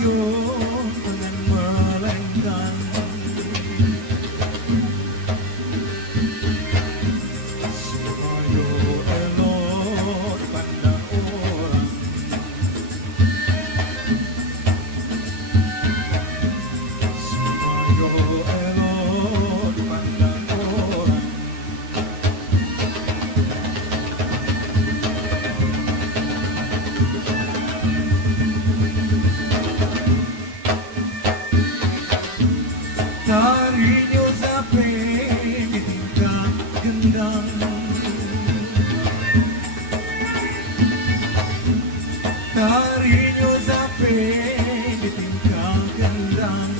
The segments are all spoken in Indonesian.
payung dengan melenggang. Sumayo elok pandang orang, sumayo elok pandang orang. Tarinyo sape di tingkat gendang, tarinyo sape di tingkat gendang.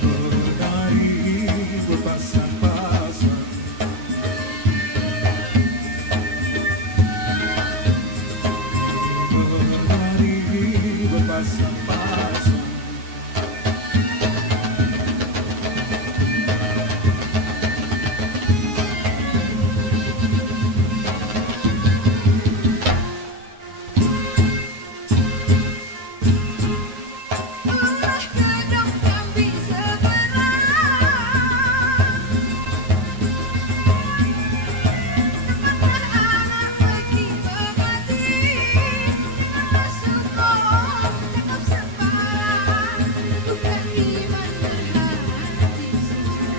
Berdari berpasang-pasang, berdari berpasang-pasang. Ulah kedong kambing seberang, tempatlah anak pergi berbakti. Masuk kong cakap separang, bukan iman berhati suci.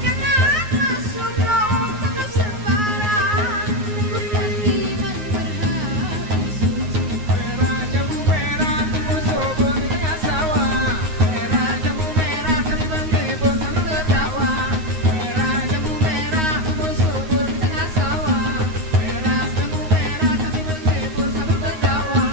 Jangan masuk kong cakap separang, bukan iman berhati suci. Merah jambu merah timbul subur di tengah sawah. Merah jambu merah kembang timbul sambil tertawa. Merah jambu merah timbul subur di tengah sawah. Merah jambu merah kembang timbul sambil tertawa.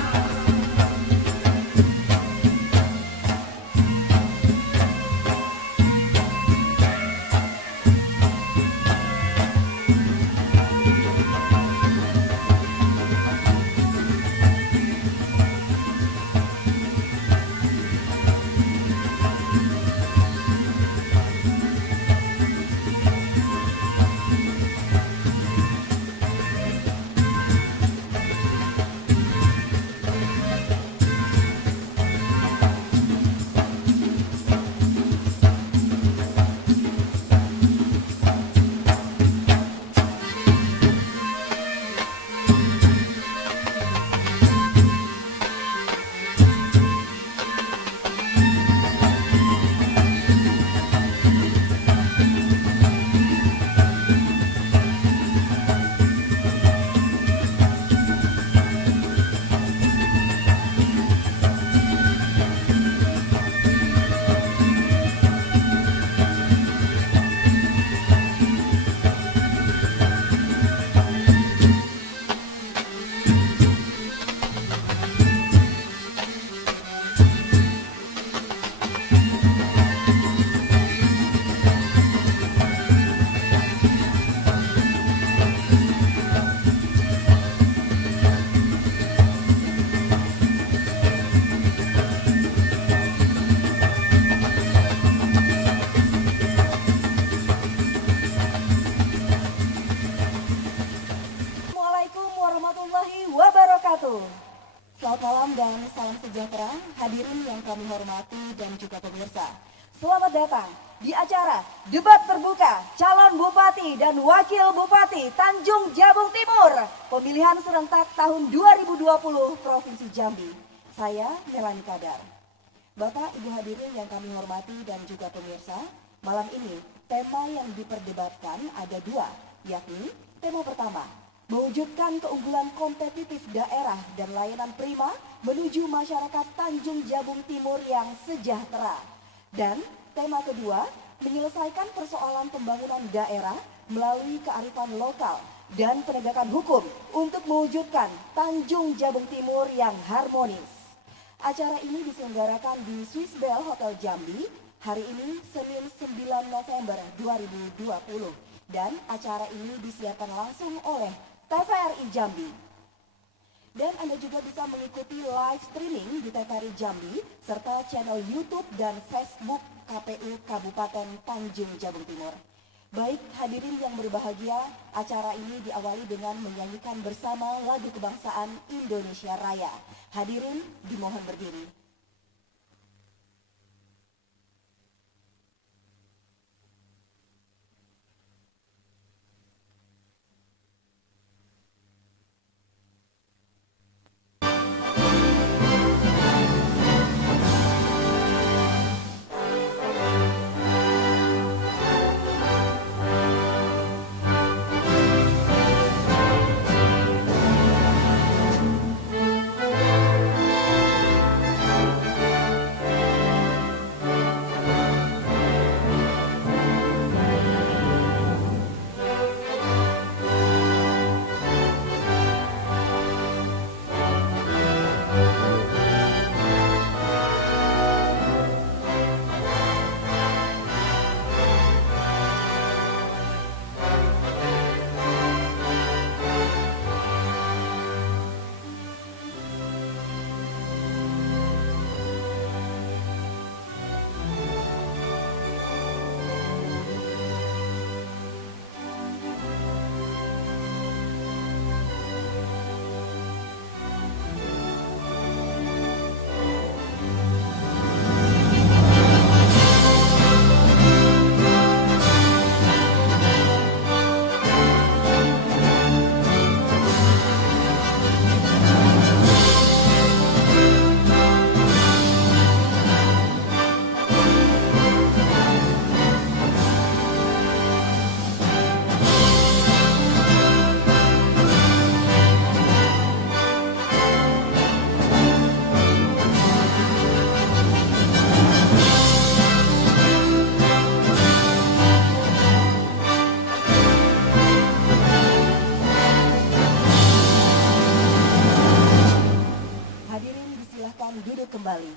Assalamualaikum warahmatullahi wabarakatuh. Selamat malam dan salam sejahtera hadirin yang kami hormati dan juga pemirsa. Selamat datang di acara debat terbuka calon bupati dan wakil bupati Tanjung Jabung Timur pemilihan serentak tahun 2020 Provinsi Jambi. Saya Melani Kadar. Bapak Ibu hadirin yang kami hormati dan juga pemirsa, malam ini tema yang diperdebatkan ada dua, yakni tema pertama, mewujudkan keunggulan kompetitif daerah dan layanan prima menuju masyarakat Tanjung Jabung Timur yang sejahtera. Dan tema kedua, menyelesaikan persoalan pembangunan daerah melalui kearifan lokal dan penegakan hukum untuk mewujudkan Tanjung Jabung Timur yang harmonis. Acara ini diselenggarakan di Swiss Bell Hotel Jambi hari ini Senin 9 November 2020 dan acara ini disiarkan langsung oleh TVRI Jambi. Dan Anda juga bisa mengikuti live streaming di TVRI Jambi serta channel YouTube dan Facebook KPU Kabupaten Tanjung Jabung Timur. Baik hadirin yang berbahagia, acara ini diawali dengan menyanyikan bersama lagu kebangsaan Indonesia Raya. Hadirin dimohon berdiri. Duduk kembali.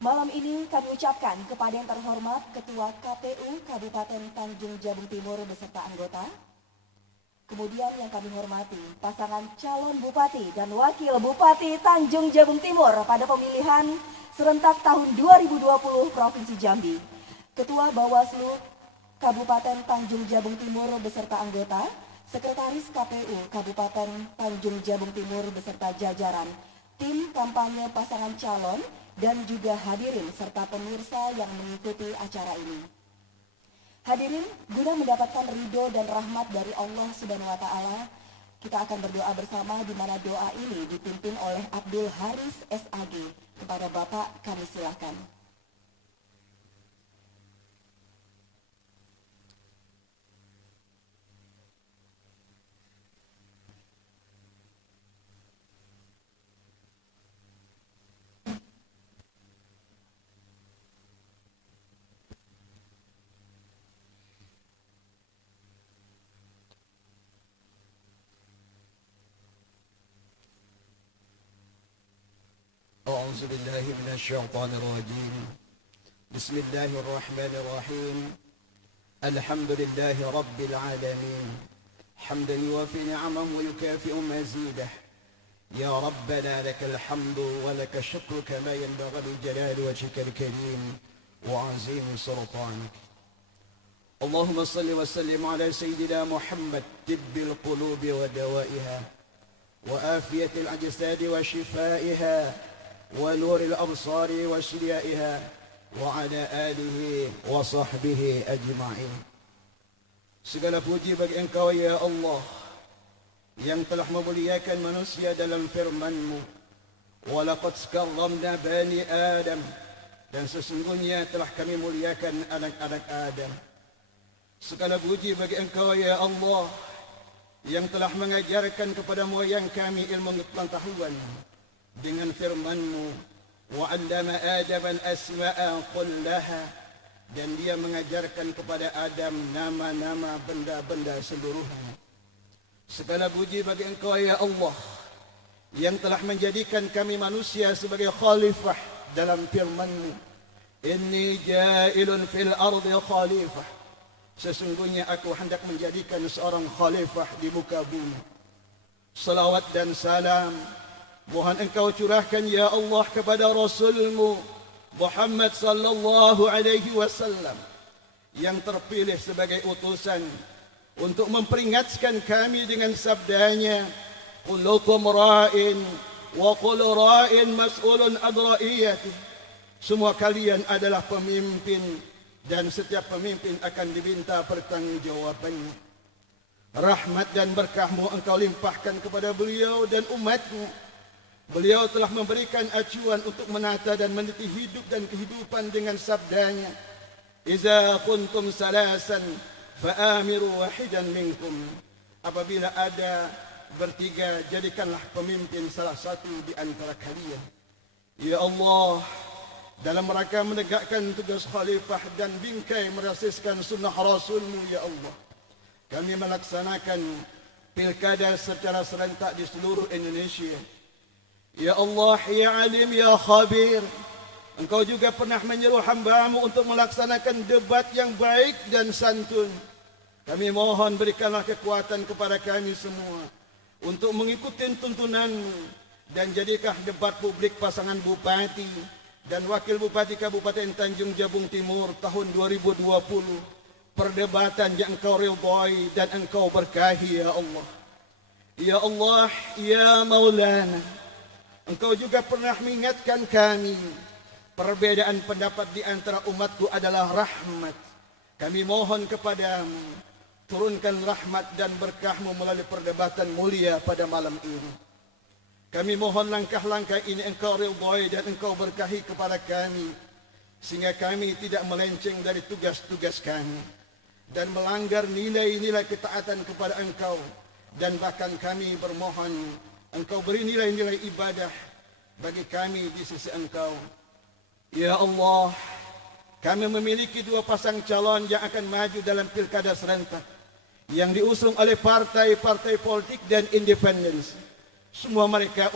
Malam ini kami ucapkan kepada yang terhormat Ketua KPU Kabupaten Tanjung Jabung Timur beserta anggota. Kemudian yang kami hormati pasangan calon Bupati dan Wakil Bupati Tanjung Jabung Timur pada pemilihan serentak tahun 2020 Provinsi Jambi. Ketua Bawaslu Kabupaten Tanjung Jabung Timur beserta anggota. Sekretaris KPU Kabupaten Tanjung Jabung Timur beserta jajaran, tim kampanye pasangan calon, dan juga hadirin serta pemirsa yang mengikuti acara ini. Hadirin, guna mendapatkan ridho dan rahmat dari Allah Subhanahu wa Ta'ala, kita akan berdoa bersama di mana doa ini dipimpin oleh Abdul Haris SAG. Kepada Bapak kami silakan. أعوذ بالله من الشيطان الرجيم. بسم الله الرحمن الرحيم. الحمد لله رب العالمين حمدا يوافي نعمه ويكافئ مزيده. يا ربنا لك الحمد ولك الشكر كما ينبغي لجلال وجهك الكريم وعظيم سلطانك. اللهم صل وسلم على سيدنا محمد طب القلوب ودوائها وآفية الأجساد وشفائها ونور الأبصار وشريائها وعلى آله وصحبه أجمعين. Segala puji bagi Engkau ya Allah yang telah memuliakan manusia dalam firman-Mu. Walaqad karramna bani Adam, dan sesungguhnya telah kami muliakan anak-anak Adam. Segala puji bagi Engkau ya Allah yang telah mengajarkan kepada moyang kami ilmu pengetahuan dengan firman-Mu, wa 'allama Adam al-asma'a kullaha, dan Dia mengajarkan kepada Adam nama-nama benda-benda seluruhnya. Segala puji bagi Engkau ya Allah yang telah menjadikan kami manusia sebagai khalifah dalam firman-Mu. Inni ja'ilun fil ardi khalifah, sesungguhnya aku hendak menjadikan seorang khalifah di muka bumi. Salawat dan salam mohon Engkau curahkan ya Allah kepada Rasul-Mu Muhammad sallallahu alaihi wasallam, yang terpilih sebagai utusan untuk memperingatkan kami dengan sabdanya, kullukum ra'in wa kullu ra'in mas'ulun an ra'iyatih. Semua kalian adalah pemimpin dan setiap pemimpin akan diminta pertanggungjawabannya. Rahmat dan berkahmu engkau limpahkan kepada beliau dan umatmu. Beliau telah memberikan acuan untuk menata dan meniti hidup dan kehidupan dengan sabdanya, Iza kuntum salasan fa'amiru wahidan minkum. Apabila ada bertiga, jadikanlah pemimpin salah satu di antara kalian. Ya Allah, dalam rangka menegakkan tugas khalifah dan bingkai merasiskan sunnah Rasulmu, Ya Allah, kami melaksanakan pilkada secara serentak di seluruh Indonesia. Ya Allah, Ya Alim, Ya Khabir, Engkau juga pernah menyuruh hamba-Mu untuk melaksanakan debat yang baik dan santun. Kami mohon berikanlah kekuatan kepada kami semua untuk mengikuti tuntunan-Mu, dan jadikah debat publik pasangan Bupati dan Wakil Bupati Kabupaten Tanjung Jabung Timur tahun 2020 perdebatan yang Engkau ridhai dan Engkau berkahi, Ya Allah. Ya Allah, Ya Maulana, Engkau juga pernah mengingatkan kami, perbedaan pendapat di antara umatku adalah rahmat. Kami mohon kepadamu, turunkan rahmat dan berkahmu melalui perdebatan mulia pada malam ini. Kami mohon langkah-langkah ini Engkau ridhai dan Engkau berkahi kepada kami, sehingga kami tidak melenceng dari tugas-tugas kami dan melanggar nilai-nilai ketaatan kepada Engkau. Dan bahkan kami bermohon Engkau beri nilai-nilai ibadah bagi kami di sisi Engkau. Ya Allah, kami memiliki dua pasang calon yang akan maju dalam pilkada serentak yang diusung oleh partai-partai politik dan independen. Semua mereka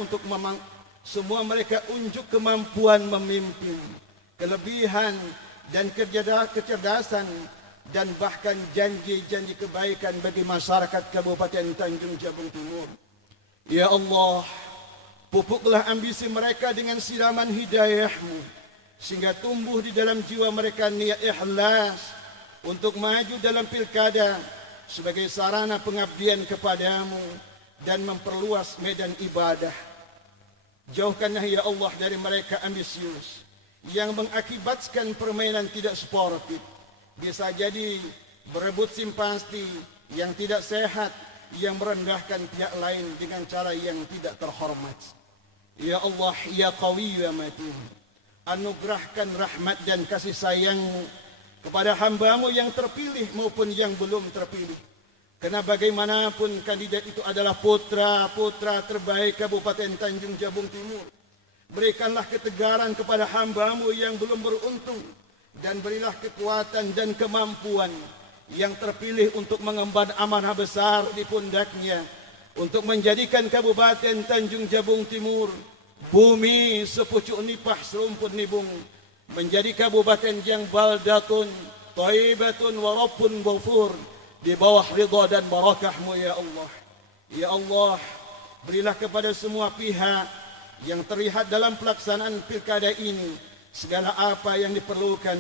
unjuk kemampuan memimpin, kelebihan dan kecerdasan, dan bahkan janji-janji kebaikan bagi masyarakat Kabupaten Tanjung Jabung Timur. Ya Allah, pupuklah ambisi mereka dengan siraman hidayah-Mu, sehingga tumbuh di dalam jiwa mereka niat ikhlas untuk maju dalam pilkada sebagai sarana pengabdian kepada-Mu dan memperluas medan ibadah. Jauhkanlah ya Allah dari mereka ambisius yang mengakibatkan permainan tidak sportif, bisa jadi berebut simpati yang tidak sehat, yang merendahkan pihak lain dengan cara yang tidak terhormat. Ya Allah, Ya Qawi Ya Matin, anugerahkan rahmat dan kasih sayang-Mu kepada hamba-Mu yang terpilih maupun yang belum terpilih. Karena bagaimanapun kandidat itu adalah putra-putra terbaik Kabupaten Tanjung Jabung Timur. Berikanlah ketegaran kepada hamba-Mu yang belum beruntung, dan berilah kekuatan dan kemampuan yang terpilih untuk mengemban amanah besar di pundaknya, untuk menjadikan Kabupaten Tanjung Jabung Timur, bumi sepucuk nipah serumpun nibung, menjadi kabupaten yang baldatun, thayyibatun wa rabbun ghafur, di bawah ridha dan barakah-Mu ya Allah. Ya Allah, berilah kepada semua pihak yang terlihat dalam pelaksanaan pilkada ini segala apa yang diperlukan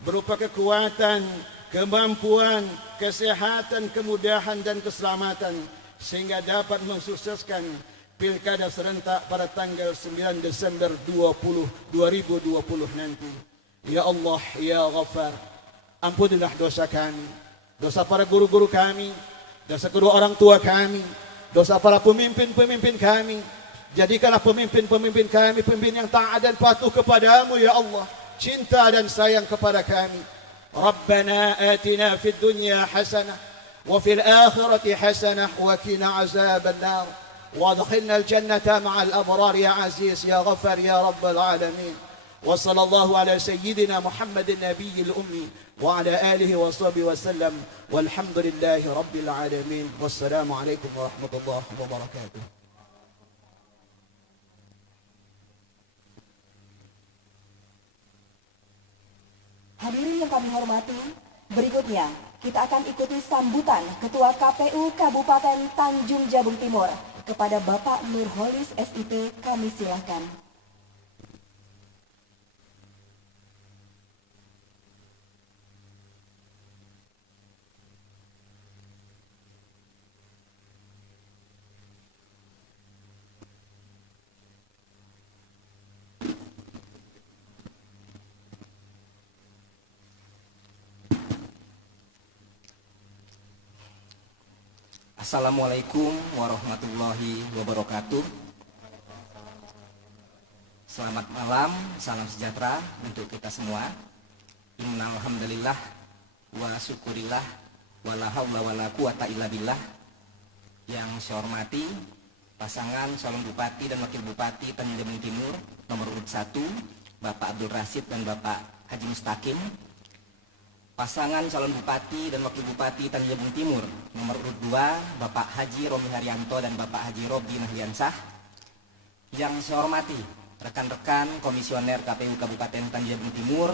berupa kekuatan, kemampuan, kesehatan, kemudahan dan keselamatan, sehingga dapat mensukseskan pilkada serentak pada tanggal 9 Desember 2020 nanti. Ya Allah, Ya Ghaffar, ampunilah dosa kami, dosa para guru-guru kami, dosa kedua orang tua kami, dosa para pemimpin-pemimpin kami. Jadikanlah pemimpin-pemimpin kami pemimpin yang taat dan patuh kepadamu ya Allah, cinta dan sayang kepada kami. Rabbana atina fid dunya hasanah wa fil akhirati hasanah wa qina azaban nar wa adkhilna al jannata ma'al abrar ya aziz ya ghafar ya rabbal alamin. Wa sallallahu ala sayyidina Muhammadin nabiyil ummi wa ala alihi wa sahbihi wa sallam walhamdulillahi rabbil alamin. Wassalamu alaikum warahmatullahi wabarakatuh. Hadirin yang kami hormati, berikutnya kita akan ikuti sambutan Ketua KPU Kabupaten Tanjung Jabung Timur kepada Bapak Nurholis SIP. Kami silakan. Assalamualaikum warahmatullahi wabarakatuh. Selamat malam, salam sejahtera untuk kita semua. Innal hamdalillah wa syukurillah wala haula wala quwata illa billah. Yang saya hormati pasangan calon bupati dan wakil bupati Tanjung Jabung Timur nomor urut 1 Bapak Abdul Rasid dan Bapak Haji Mustaqim. Pasangan calon bupati dan wakil bupati Tanjung Jabung Timur nomor urut 2 Bapak Haji Romi Haryanto dan Bapak Haji Robi Nahliansah. Yang saya hormati rekan-rekan komisioner KPU Kabupaten Tanjung Jabung Timur,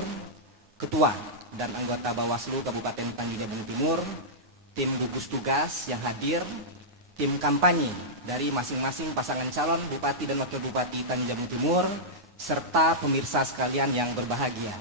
ketua dan anggota Bawaslu Kabupaten Tanjung Jabung Timur, tim gugus tugas yang hadir, tim kampanye dari masing-masing pasangan calon bupati dan wakil bupati Tanjung Jabung Timur, serta pemirsa sekalian yang berbahagia.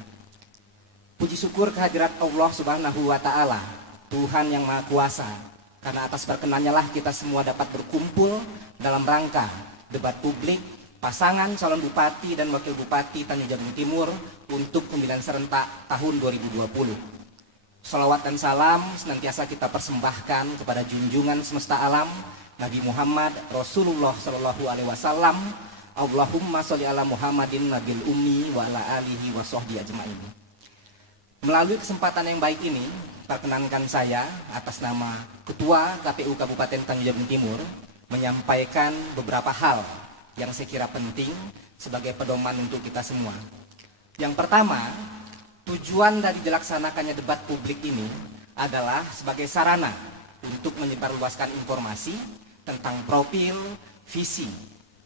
Puji syukur kehadirat Allah Subhanahu wa Ta'ala, Tuhan yang Maha Kuasa, karena atas berkenannya lah kita semua dapat berkumpul dalam rangka debat publik pasangan calon bupati dan wakil bupati Tanjung Jabung Timur untuk pemilihan serentak tahun 2020. Salawat dan salam senantiasa kita persembahkan kepada junjungan semesta alam Nabi Muhammad Rasulullah Shallallahu Alaihi Wasallam. Allahumma sholli ala Muhammadin nabil ummi wa ala alihi wa sahbihi ajmain. Melalui kesempatan yang baik ini, perkenankan saya atas nama Ketua KPU Kabupaten Tanjung Jabung Timur menyampaikan beberapa hal yang saya kira penting sebagai pedoman untuk kita semua. Yang pertama, tujuan dari dilaksanakannya debat publik ini adalah sebagai sarana untuk menyebarluaskan informasi tentang profil, visi,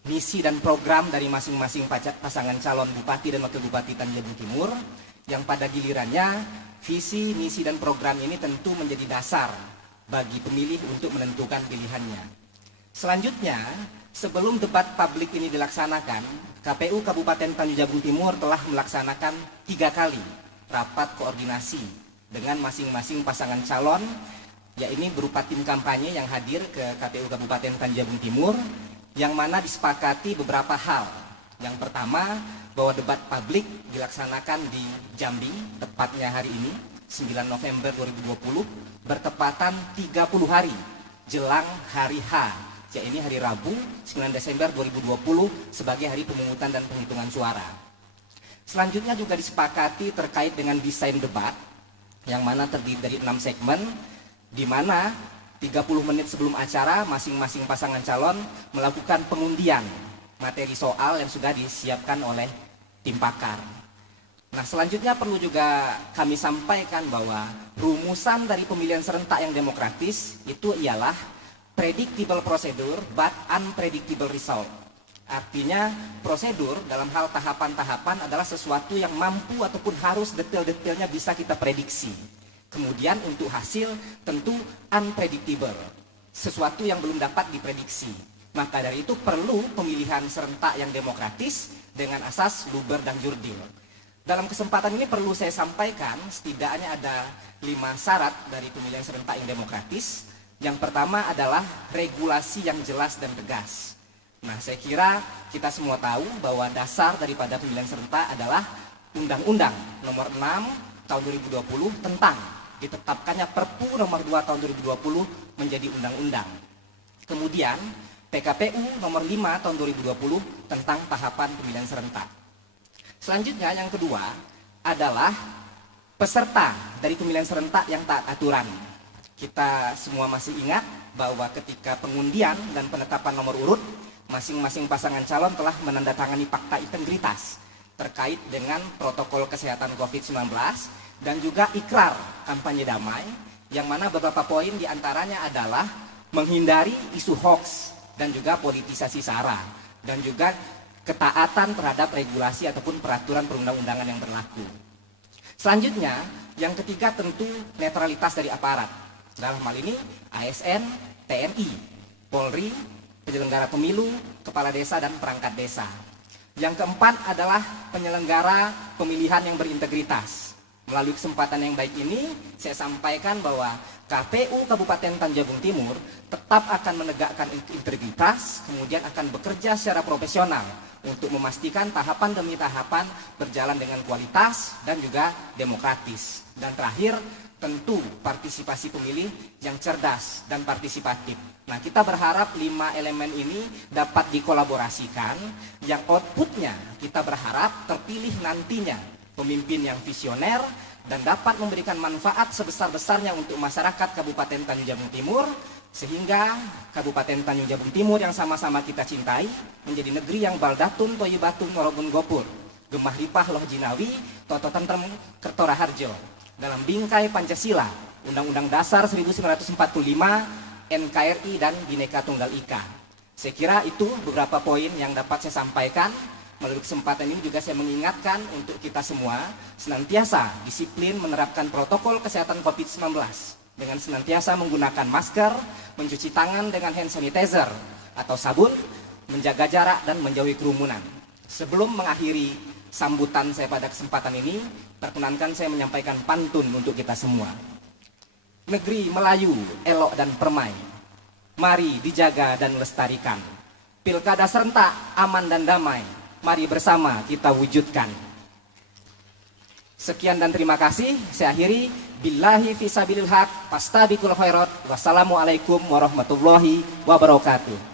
misi dan program dari masing-masing pasangan calon bupati dan wakil bupati Tanjung Jabung Timur, yang pada gilirannya visi, misi dan program ini tentu menjadi dasar bagi pemilih untuk menentukan pilihannya. Selanjutnya, sebelum debat publik ini dilaksanakan, KPU Kabupaten Tanjung Jabung Timur telah melaksanakan 3 kali rapat koordinasi dengan masing-masing pasangan calon, yaitu berupa tim kampanye yang hadir ke KPU Kabupaten Tanjung Jabung Timur, yang mana disepakati beberapa hal. Yang pertama, bahwa debat publik dilaksanakan di Jambi, tepatnya hari ini, 9 November 2020, bertepatan 30 hari jelang hari H, yaitu hari Rabu 9 Desember 2020 sebagai hari pemungutan dan penghitungan suara. Selanjutnya juga disepakati terkait dengan desain debat yang mana terdiri dari 6 segmen, di mana 30 menit sebelum acara masing-masing pasangan calon melakukan pengundian materi soal yang sudah disiapkan oleh tim pakar. Nah, selanjutnya perlu juga kami sampaikan bahwa rumusan dari pemilihan serentak yang demokratis itu ialah predictable procedure but unpredictable result. Artinya prosedur dalam hal tahapan-tahapan adalah sesuatu yang mampu ataupun harus detail-detailnya bisa kita prediksi. Kemudian untuk hasil tentu unpredictable, sesuatu yang belum dapat diprediksi. Maka dari itu perlu pemilihan serentak yang demokratis dengan asas luber dan jurdil. Dalam kesempatan ini perlu saya sampaikan setidaknya ada 5 syarat dari pemilihan serentak yang demokratis. Yang pertama adalah regulasi yang jelas dan tegas. Nah, saya kira kita semua tahu bahwa dasar daripada pemilihan serentak adalah Undang-Undang Nomor 6 Tahun 2020 tentang ditetapkannya Perpu Nomor 2 Tahun 2020 menjadi undang-undang. Kemudian PKPU Nomor 5 Tahun 2020 tentang tahapan pemilihan serentak. Selanjutnya yang kedua adalah peserta dari pemilihan serentak yang taat aturan. Kita semua masih ingat bahwa ketika pengundian dan penetapan nomor urut, masing-masing pasangan calon telah menandatangani fakta integritas terkait dengan protokol kesehatan COVID-19 dan juga ikrar kampanye damai, yang mana beberapa poin diantaranya adalah menghindari isu hoax dan juga politisasi SARA, dan juga ketaatan terhadap regulasi ataupun peraturan perundang-undangan yang berlaku. Selanjutnya, yang ketiga tentu netralitas dari aparat. Dalam hal ini ASN, TNI, Polri, penyelenggara pemilu, kepala desa dan perangkat desa. Yang keempat adalah penyelenggara pemilihan yang berintegritas. Melalui kesempatan yang baik ini, saya sampaikan bahwa KPU Kabupaten Tanjung Timur tetap akan menegakkan integritas, kemudian akan bekerja secara profesional untuk memastikan tahapan demi tahapan berjalan dengan kualitas dan juga demokratis. Dan terakhir, tentu partisipasi pemilih yang cerdas dan partisipatif. Nah, kita berharap 5 elemen ini dapat dikolaborasikan, yang outputnya kita berharap terpilih nantinya pemimpin yang visioner dan dapat memberikan manfaat sebesar-besarnya untuk masyarakat Kabupaten Tanjung Jabung Timur, sehingga Kabupaten Tanjung Jabung Timur yang sama-sama kita cintai menjadi negeri yang baldatun toyibatun warobun gopur, gemah ripah loh jinawi toto tentrem kertora harjo, dalam bingkai Pancasila, Undang-Undang Dasar 1945, NKRI dan Bhinneka Tunggal Ika. Saya kira itu beberapa poin yang dapat saya sampaikan. Melalui kesempatan ini juga saya mengingatkan untuk kita semua senantiasa disiplin menerapkan protokol kesehatan COVID-19 dengan senantiasa menggunakan masker, mencuci tangan dengan hand sanitizer atau sabun, menjaga jarak dan menjauhi kerumunan. Sebelum mengakhiri sambutan saya pada kesempatan ini, perkenankan saya menyampaikan pantun untuk kita semua. Negeri Melayu, elok dan permai, mari dijaga dan lestarikan. Pilkada serentak, aman dan damai, mari bersama kita wujudkan. Sekian dan terima kasih. Saya akhiri. Billahi fisabilil haq, fastabiqul khairat. Wassalamualaikum warahmatullahi wabarakatuh.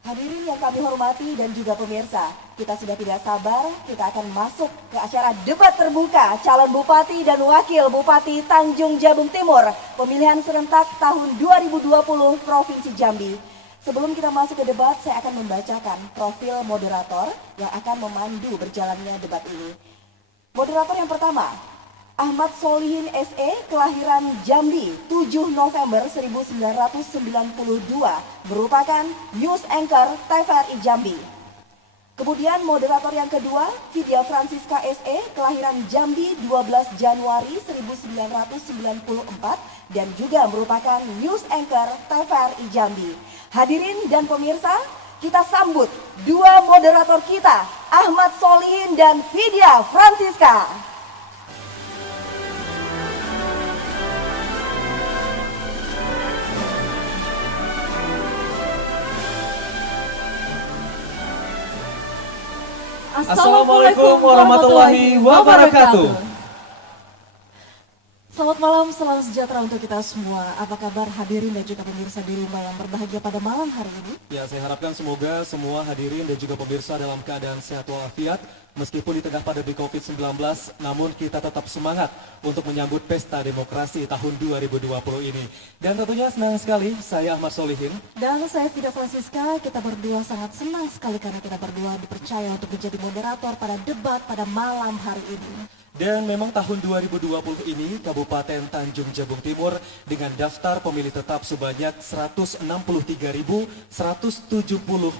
Hadirin yang kami hormati dan juga pemirsa, kita sudah tidak sabar, kita akan masuk ke acara debat terbuka calon Bupati dan Wakil Bupati Tanjung Jabung Timur, pemilihan serentak tahun 2020 Provinsi Jambi. Sebelum kita masuk ke debat, saya akan membacakan profil moderator yang akan memandu berjalannya debat ini. Moderator yang pertama, Ahmad Solihin SE, kelahiran Jambi 7 November 1992, merupakan news anchor TVRI Jambi. Kemudian moderator yang kedua, Vidya Francisca SE, kelahiran Jambi 12 Januari 1994 dan juga merupakan news anchor TVRI Jambi. Hadirin dan pemirsa, kita sambut dua moderator kita, Ahmad Solihin dan Vidya Francisca. Assalamualaikum warahmatullahi wabarakatuh. Selamat malam, salam sejahtera untuk kita semua. Apa kabar hadirin dan juga pemirsa di rumah yang berbahagia pada malam hari ini? Ya, saya harapkan semoga semua hadirin dan juga pemirsa dalam keadaan sehat walafiat. Meskipun di tengah pandemi COVID-19, namun kita tetap semangat untuk menyambut pesta demokrasi tahun 2020 ini. Dan tentunya senang sekali, saya Ahmad Solihin. Dan saya Vidya Francisca, kita berdua sangat senang sekali karena kita berdua dipercaya untuk menjadi moderator pada debat pada malam hari ini. Dan memang tahun 2020 ini Kabupaten Tanjung Jabung Timur dengan daftar pemilih tetap sebanyak 163.170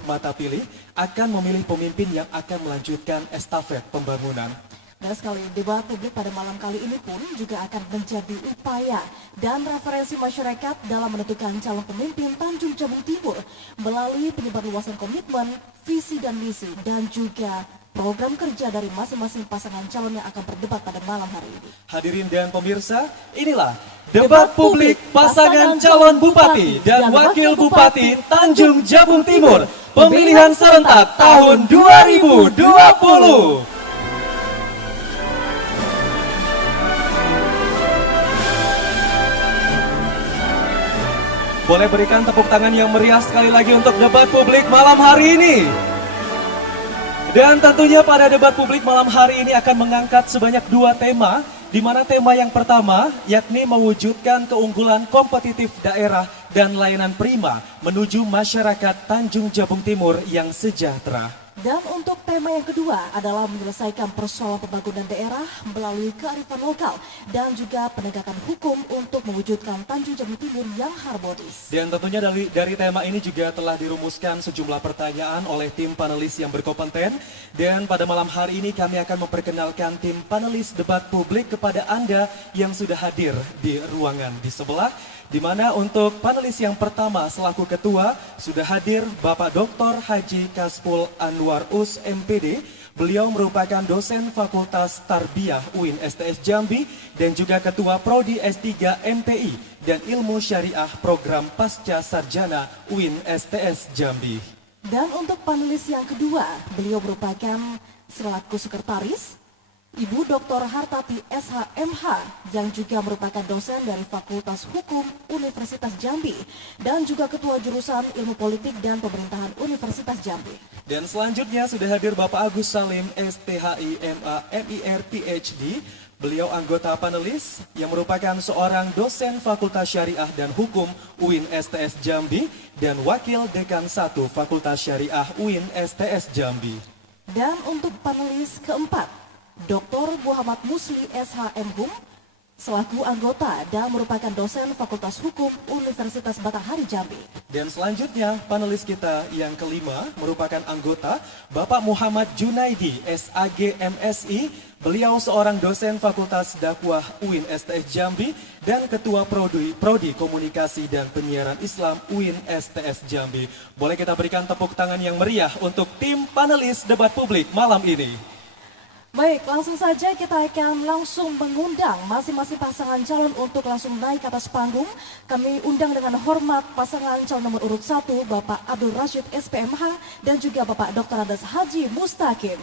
mata pilih akan memilih pemimpin yang akan melanjutkan estafet pembangunan. Dan sekali debat publik pada malam kali ini pun juga akan menjadi upaya dan referensi masyarakat dalam menentukan calon pemimpin Tanjung Jabung Timur melalui penyebarluasan komitmen, visi dan misi dan juga program kerja dari masing-masing pasangan calon yang akan berdebat pada malam hari ini. Hadirin dan pemirsa, inilah debat publik pasangan calon Bupati dan Wakil Bupati Tanjung Jabung Timur, pemilihan serentak tahun 2020. Boleh berikan tepuk tangan yang meriah sekali lagi untuk debat publik malam hari ini. Dan tentunya pada debat publik malam hari ini akan mengangkat sebanyak 2 tema, di mana tema yang pertama yakni mewujudkan keunggulan kompetitif daerah dan layanan prima menuju masyarakat Tanjung Jabung Timur yang sejahtera. Dan untuk tema yang kedua adalah menyelesaikan persoalan pembangunan daerah melalui kearifan lokal dan juga penegakan hukum untuk mewujudkan Tanjung Jabung Timur yang harmonis. Dan tentunya dari tema ini juga telah dirumuskan sejumlah pertanyaan oleh tim panelis yang berkompeten. Dan pada malam hari ini kami akan memperkenalkan tim panelis debat publik kepada Anda yang sudah hadir di ruangan di sebelah. Di mana untuk panelis yang pertama selaku ketua sudah hadir Bapak Dr. Haji Kaspul Anwar Us MPD. Beliau merupakan dosen Fakultas Tarbiyah UIN STS Jambi dan juga ketua Prodi S3 MPI dan Ilmu Syariah Program Pasca Sarjana UIN STS Jambi. Dan untuk panelis yang kedua, beliau merupakan selaku sekretaris Ibu Dr. Hartati SHMH yang juga merupakan dosen dari Fakultas Hukum Universitas Jambi dan juga ketua jurusan Ilmu Politik dan Pemerintahan Universitas Jambi. Dan selanjutnya sudah hadir Bapak Agus Salim STHI MA MIR PhD. Beliau anggota panelis yang merupakan seorang dosen Fakultas Syariah dan Hukum UIN STS Jambi dan Wakil Dekan 1 Fakultas Syariah UIN STS Jambi. Dan untuk panelis keempat, Dr. Muhammad Musli SHMHum selaku anggota dan merupakan dosen Fakultas Hukum Universitas Batanghari Jambi. Dan selanjutnya panelis kita yang kelima merupakan anggota Bapak Muhammad Junaidi SAG MSI. Beliau seorang dosen Fakultas Dakwah UIN STS Jambi dan ketua Prodi Komunikasi dan Penyiaran Islam UIN STS Jambi. Boleh kita berikan tepuk tangan yang meriah untuk tim panelis debat publik malam ini. Baik, langsung saja kita akan langsung mengundang masing-masing pasangan calon untuk langsung naik ke atas panggung. Kami undang dengan hormat pasangan calon nomor urut 1, Bapak Abdul Rashid SPMH dan juga Bapak Dr. Andes Haji Mustaqim.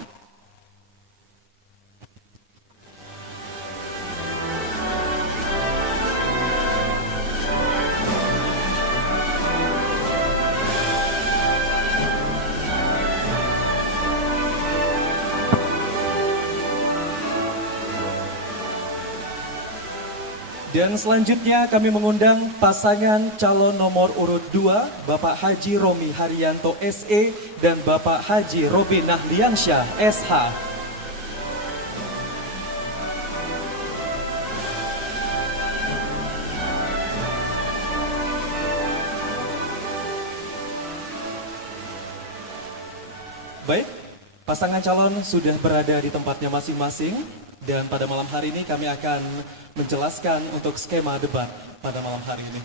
Dan selanjutnya kami mengundang pasangan calon nomor urut 2, Bapak Haji Romi Haryanto SE dan Bapak Haji Robi Nahliansyah SH. Baik, pasangan calon sudah berada di tempatnya masing-masing. Dan pada malam hari ini kami akan menjelaskan untuk skema debat pada malam hari ini.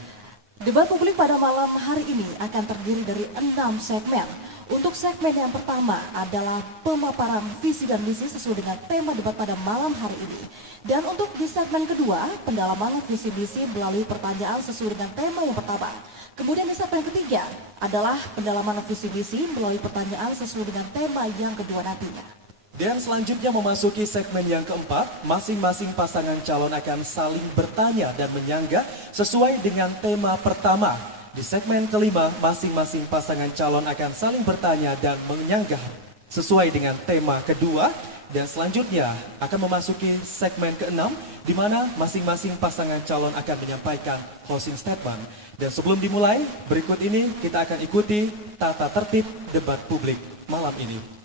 Debat publik pada malam hari ini akan terdiri dari 6 segmen. Untuk segmen yang pertama adalah pemaparan visi dan misi sesuai dengan tema debat pada malam hari ini. Dan untuk di segmen kedua, pendalaman visi misi melalui pertanyaan sesuai dengan tema yang pertama. Kemudian di segmen ketiga adalah pendalaman visi misi melalui pertanyaan sesuai dengan tema yang kedua nantinya. Dan selanjutnya memasuki segmen yang keempat, masing-masing pasangan calon akan saling bertanya dan menyanggah sesuai dengan tema pertama. Di segmen kelima, masing-masing pasangan calon akan saling bertanya dan menyanggah sesuai dengan tema kedua. Dan selanjutnya akan memasuki segmen keenam, di mana masing-masing pasangan calon akan menyampaikan closing statement. Dan sebelum dimulai, berikut ini kita akan ikuti tata tertib debat publik malam ini.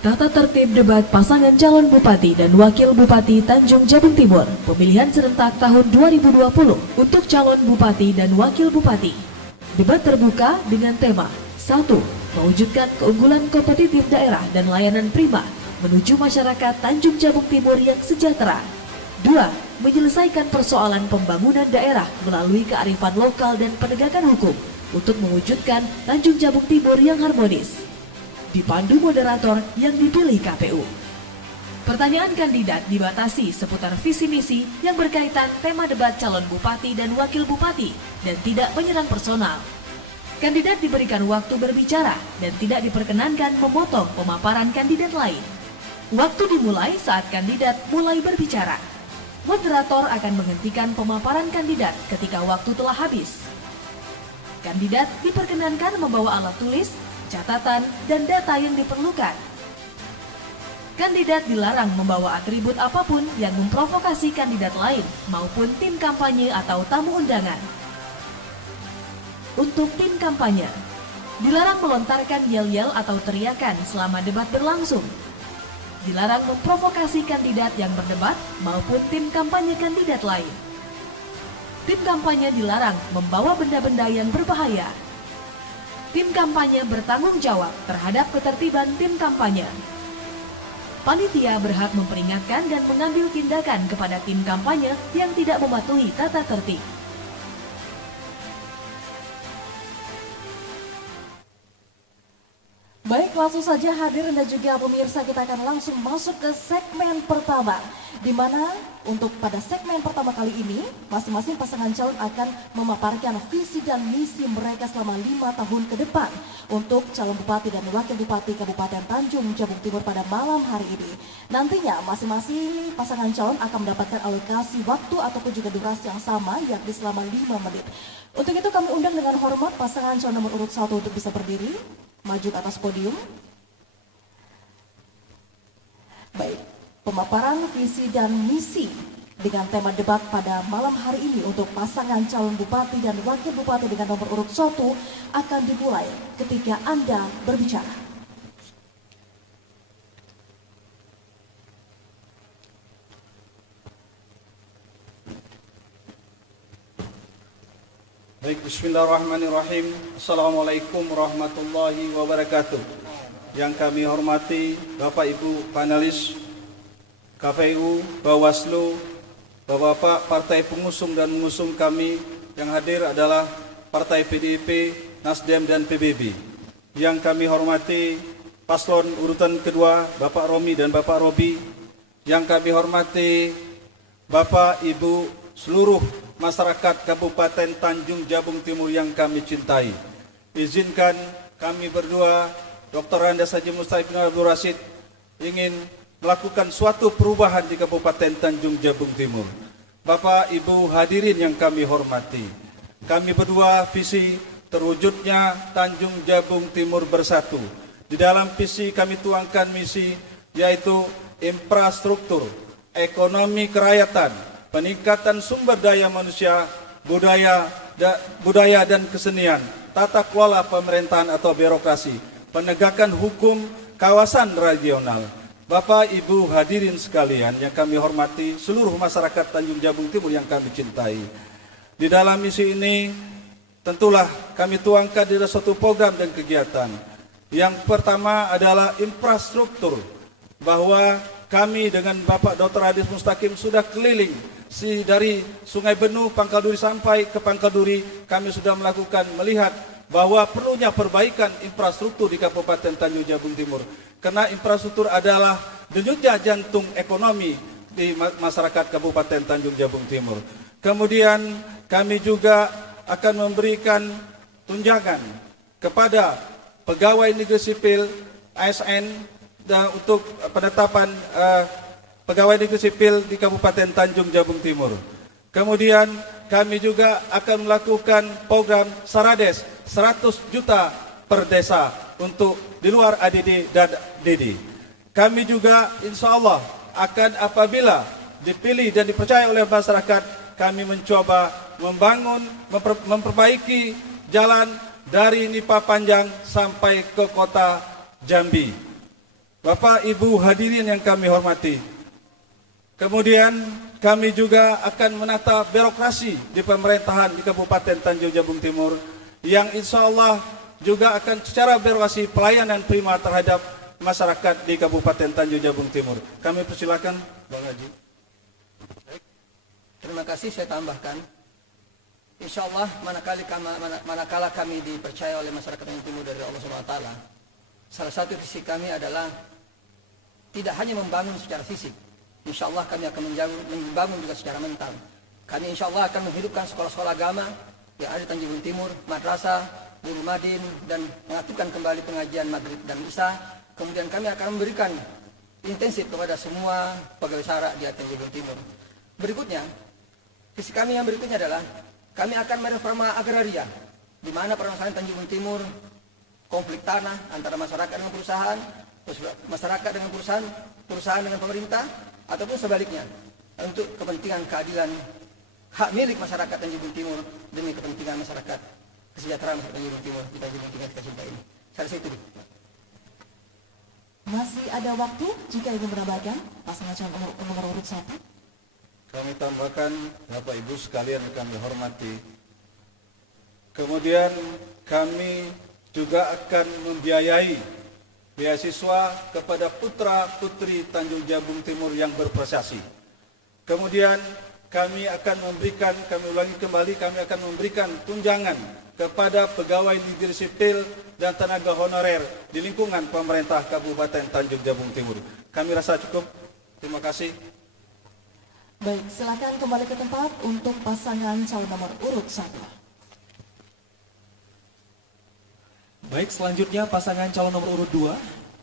Tata tertib debat pasangan calon Bupati dan Wakil Bupati Tanjung Jabung Timur pemilihan serentak tahun 2020 untuk calon Bupati dan Wakil Bupati. Debat terbuka dengan tema 1. Mewujudkan keunggulan kompetitif daerah dan layanan prima menuju masyarakat Tanjung Jabung Timur yang sejahtera. 2. Menyelesaikan persoalan pembangunan daerah melalui kearifan lokal dan penegakan hukum untuk mewujudkan Tanjung Jabung Timur yang harmonis. Dipandu moderator yang dipilih KPU. Pertanyaan kandidat dibatasi seputar visi misi yang berkaitan tema debat calon bupati dan wakil bupati dan tidak menyerang personal. Kandidat diberikan waktu berbicara dan tidak diperkenankan memotong pemaparan kandidat lain. Waktu dimulai saat kandidat mulai berbicara. Moderator akan menghentikan pemaparan kandidat ketika waktu telah habis. Kandidat diperkenankan membawa alat tulis, catatan, dan data yang diperlukan. Kandidat dilarang membawa atribut apapun yang memprovokasi kandidat lain maupun tim kampanye atau tamu undangan. Untuk tim kampanye, Dilarang melontarkan yel-yel atau teriakan selama debat berlangsung. Dilarang memprovokasi kandidat yang berdebat maupun tim kampanye kandidat lain. Tim kampanye dilarang membawa benda-benda yang berbahaya. Tim kampanye bertanggung jawab terhadap ketertiban tim kampanye. Panitia berhak memperingatkan dan mengambil tindakan kepada tim kampanye yang tidak mematuhi tata tertib. Baik, langsung saja hadirin dan juga pemirsa, kita akan langsung masuk ke segmen pertama, di mana untuk pada segmen pertama kali ini masing-masing pasangan calon akan memaparkan visi dan misi mereka selama 5 tahun ke depan untuk calon bupati dan wakil bupati Kabupaten Tanjung Jabung Timur pada malam hari ini. Nantinya masing-masing pasangan calon akan mendapatkan alokasi waktu ataupun juga durasi yang sama, yakni selama 5 menit. Untuk itu kami undang dengan hormat pasangan calon nomor urut 1 untuk bisa berdiri, maju ke atas podium. Baik, pemaparan visi dan misi dengan tema debat pada malam hari ini untuk pasangan calon bupati dan wakil bupati dengan nomor urut 1 akan dimulai ketika Anda berbicara. Baik, bismillahirrahmanirrahim. Assalamualaikum warahmatullahi wabarakatuh. Yang kami hormati Bapak Ibu panelis KPU, Bawaslu, Bapak-bapak partai pengusung dan mengusung kami, yang hadir adalah Partai PDIP, Nasdem dan PBB. Yang kami hormati paslon urutan kedua Bapak Romi dan Bapak Robi. Yang kami hormati Bapak Ibu seluruh masyarakat Kabupaten Tanjung Jabung Timur yang kami cintai. Izinkan kami berdua, Dr. Andes Haji Mustahik bin Abdul Rashid, ingin melakukan suatu perubahan di Kabupaten Tanjung Jabung Timur. Bapak Ibu hadirin yang kami hormati, kami berdua visi terwujudnya Tanjung Jabung Timur bersatu. Di dalam visi kami tuangkan misi, yaitu infrastruktur, ekonomi kerakyatan, peningkatan sumber daya manusia, budaya dan kesenian, tata kelola pemerintahan atau birokrasi, penegakan hukum, kawasan regional. Bapak Ibu hadirin sekalian yang kami hormati, seluruh masyarakat Tanjung Jabung Timur yang kami cintai. Di dalam misi ini tentulah kami tuangkan di dalam suatu program dan kegiatan. Yang pertama adalah infrastruktur, bahwa kami dengan Bapak Dr. Adis Mustaqim sudah keliling dari Sungai Benu, Pangkal Duri sampai ke Pangkal Duri. Kami sudah melihat bahwa perlunya perbaikan infrastruktur di Kabupaten Tanjung Jabung Timur. Karena infrastruktur adalah denyutnya jantung ekonomi di masyarakat Kabupaten Tanjung Jabung Timur. Kemudian kami juga akan memberikan tunjangan kepada pegawai negeri sipil ASN dan untuk penetapan pegawai negeri sipil di Kabupaten Tanjung Jabung Timur. Kemudian kami juga akan melakukan program Sarades 100 juta per desa untuk di luar ADD dan DD. Kami juga insya Allah akan, apabila dipilih dan dipercaya oleh masyarakat, kami mencoba memperbaiki jalan dari Nipa Panjang sampai ke kota Jambi. Bapak Ibu hadirin yang kami hormati, kemudian kami juga akan menata birokrasi di pemerintahan di Kabupaten Tanjung Jabung Timur, yang insya Allah juga akan secara birokrasi pelayanan prima terhadap masyarakat di Kabupaten Tanjung Jabung Timur. Kami persilakan Bang Haji. Terima kasih, saya tambahkan. Insya Allah manakala kami dipercaya oleh masyarakat Tanjung Timur dari Allah SWT, salah satu visi kami adalah tidak hanya membangun secara fisik. Insya Allah kami akan membangun juga secara mental. Kami insya Allah akan menghidupkan sekolah-sekolah agama yang ada di Tanjung Timur, madrasah, Nurul Madin, dan mengaktifkan kembali pengajian maghrib dan isya. Kemudian kami akan memberikan intensif kepada semua pegawai syara di Tanjung Timur. Berikutnya, visi kami yang berikutnya adalah kami akan mereforma agraria, di mana permasalahan Tanjung Timur, konflik tanah antara masyarakat dengan perusahaan, masyarakat dengan perusahaan, perusahaan dengan pemerintah, ataupun sebaliknya, untuk kepentingan keadilan hak milik masyarakat Tanjung Timur demi kepentingan masyarakat kesejahteraan Tanjung Jabung Timur di Tanjung Jabung kita cinta ini. Saya rasa itu. Masih ada waktu jika ingin menambahkan pasangan calon nomor urut 1. Kami tambahkan, Bapak Ibu sekalian yang kami hormati. Kemudian kami juga akan membiayai beasiswa kepada putra-putri Tanjung Jabung Timur yang berprestasi. Kemudian kami akan memberikan tunjangan kepada pegawai negeri sipil dan tenaga honorer di lingkungan pemerintah Kabupaten Tanjung Jabung Timur. Kami rasa cukup. Terima kasih. Baik, silakan kembali ke tempat untuk pasangan calon nomor urut 1. Baik, selanjutnya pasangan calon nomor urut 2,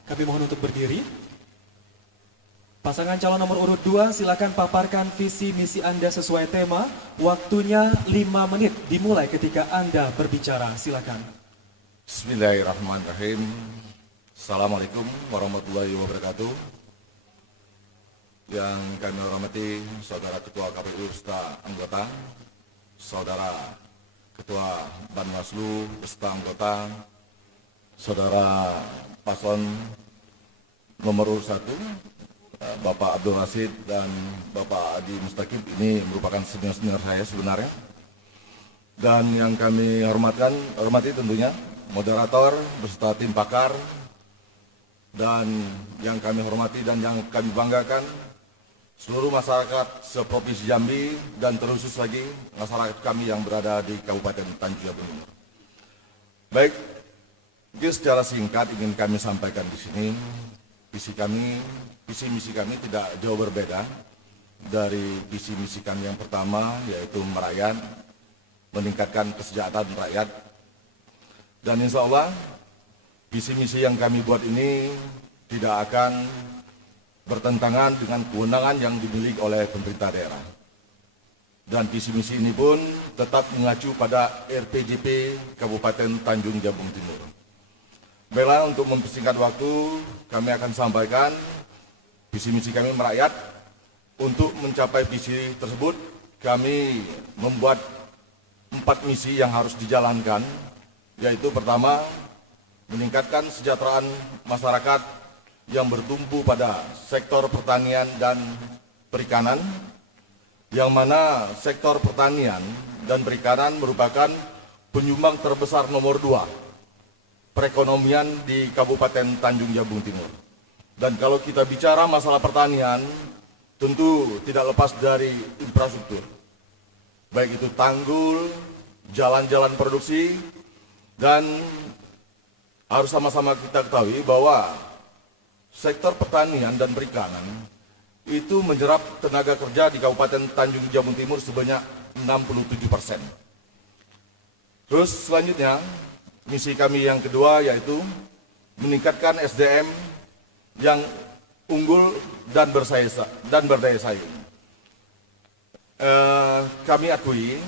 kami mohon untuk berdiri. Pasangan calon nomor urut 2, silakan paparkan visi misi Anda sesuai tema. Waktunya 5 menit, dimulai ketika Anda berbicara. Silakan. Bismillahirrahmanirrahim. Assalamualaikum warahmatullahi wabarakatuh. Yang kami hormati Saudara Ketua KPU beserta anggota, Saudara Ketua Banwaslu beserta anggota, Saudara Paslon nomor urut 1, Bapak Abdul Rasid dan Bapak Adi Mustaqib, ini merupakan senior-senior saya sebenarnya. Dan yang kami hormati tentunya moderator beserta tim pakar, dan yang kami hormati dan yang kami banggakan seluruh masyarakat seprovinsi Jambi dan terkhusus lagi masyarakat kami yang berada di Kabupaten Tanjung Jabung Timur. Baik, mungkin secara singkat ingin kami sampaikan di sini, visi misi kami tidak jauh berbeda dari visi misi kami yang pertama, yaitu merakyat, meningkatkan kesejahteraan rakyat. Dan insya Allah visi misi yang kami buat ini tidak akan bertentangan dengan kewenangan yang dimiliki oleh pemerintah daerah. Dan visi misi ini pun tetap mengacu pada RPJP Kabupaten Tanjung Jabung Timur. Baiklah, untuk mempersingkat waktu, kami akan sampaikan visi misi kami merakyat. Untuk mencapai visi tersebut, kami membuat 4 misi yang harus dijalankan, yaitu pertama, meningkatkan kesejahteraan masyarakat yang bertumpu pada sektor pertanian dan perikanan, yang mana sektor pertanian dan perikanan merupakan penyumbang terbesar nomor 2 perekonomian di Kabupaten Tanjung Jabung Timur. Dan kalau kita bicara masalah pertanian, tentu tidak lepas dari infrastruktur, baik itu tanggul, jalan-jalan produksi, dan harus sama-sama kita ketahui bahwa sektor pertanian dan perikanan itu menyerap tenaga kerja di Kabupaten Tanjung Jabung Timur sebanyak 67%. Terus selanjutnya, misi kami yang kedua yaitu meningkatkan SDM yang unggul dan berdaya saing. Kami akui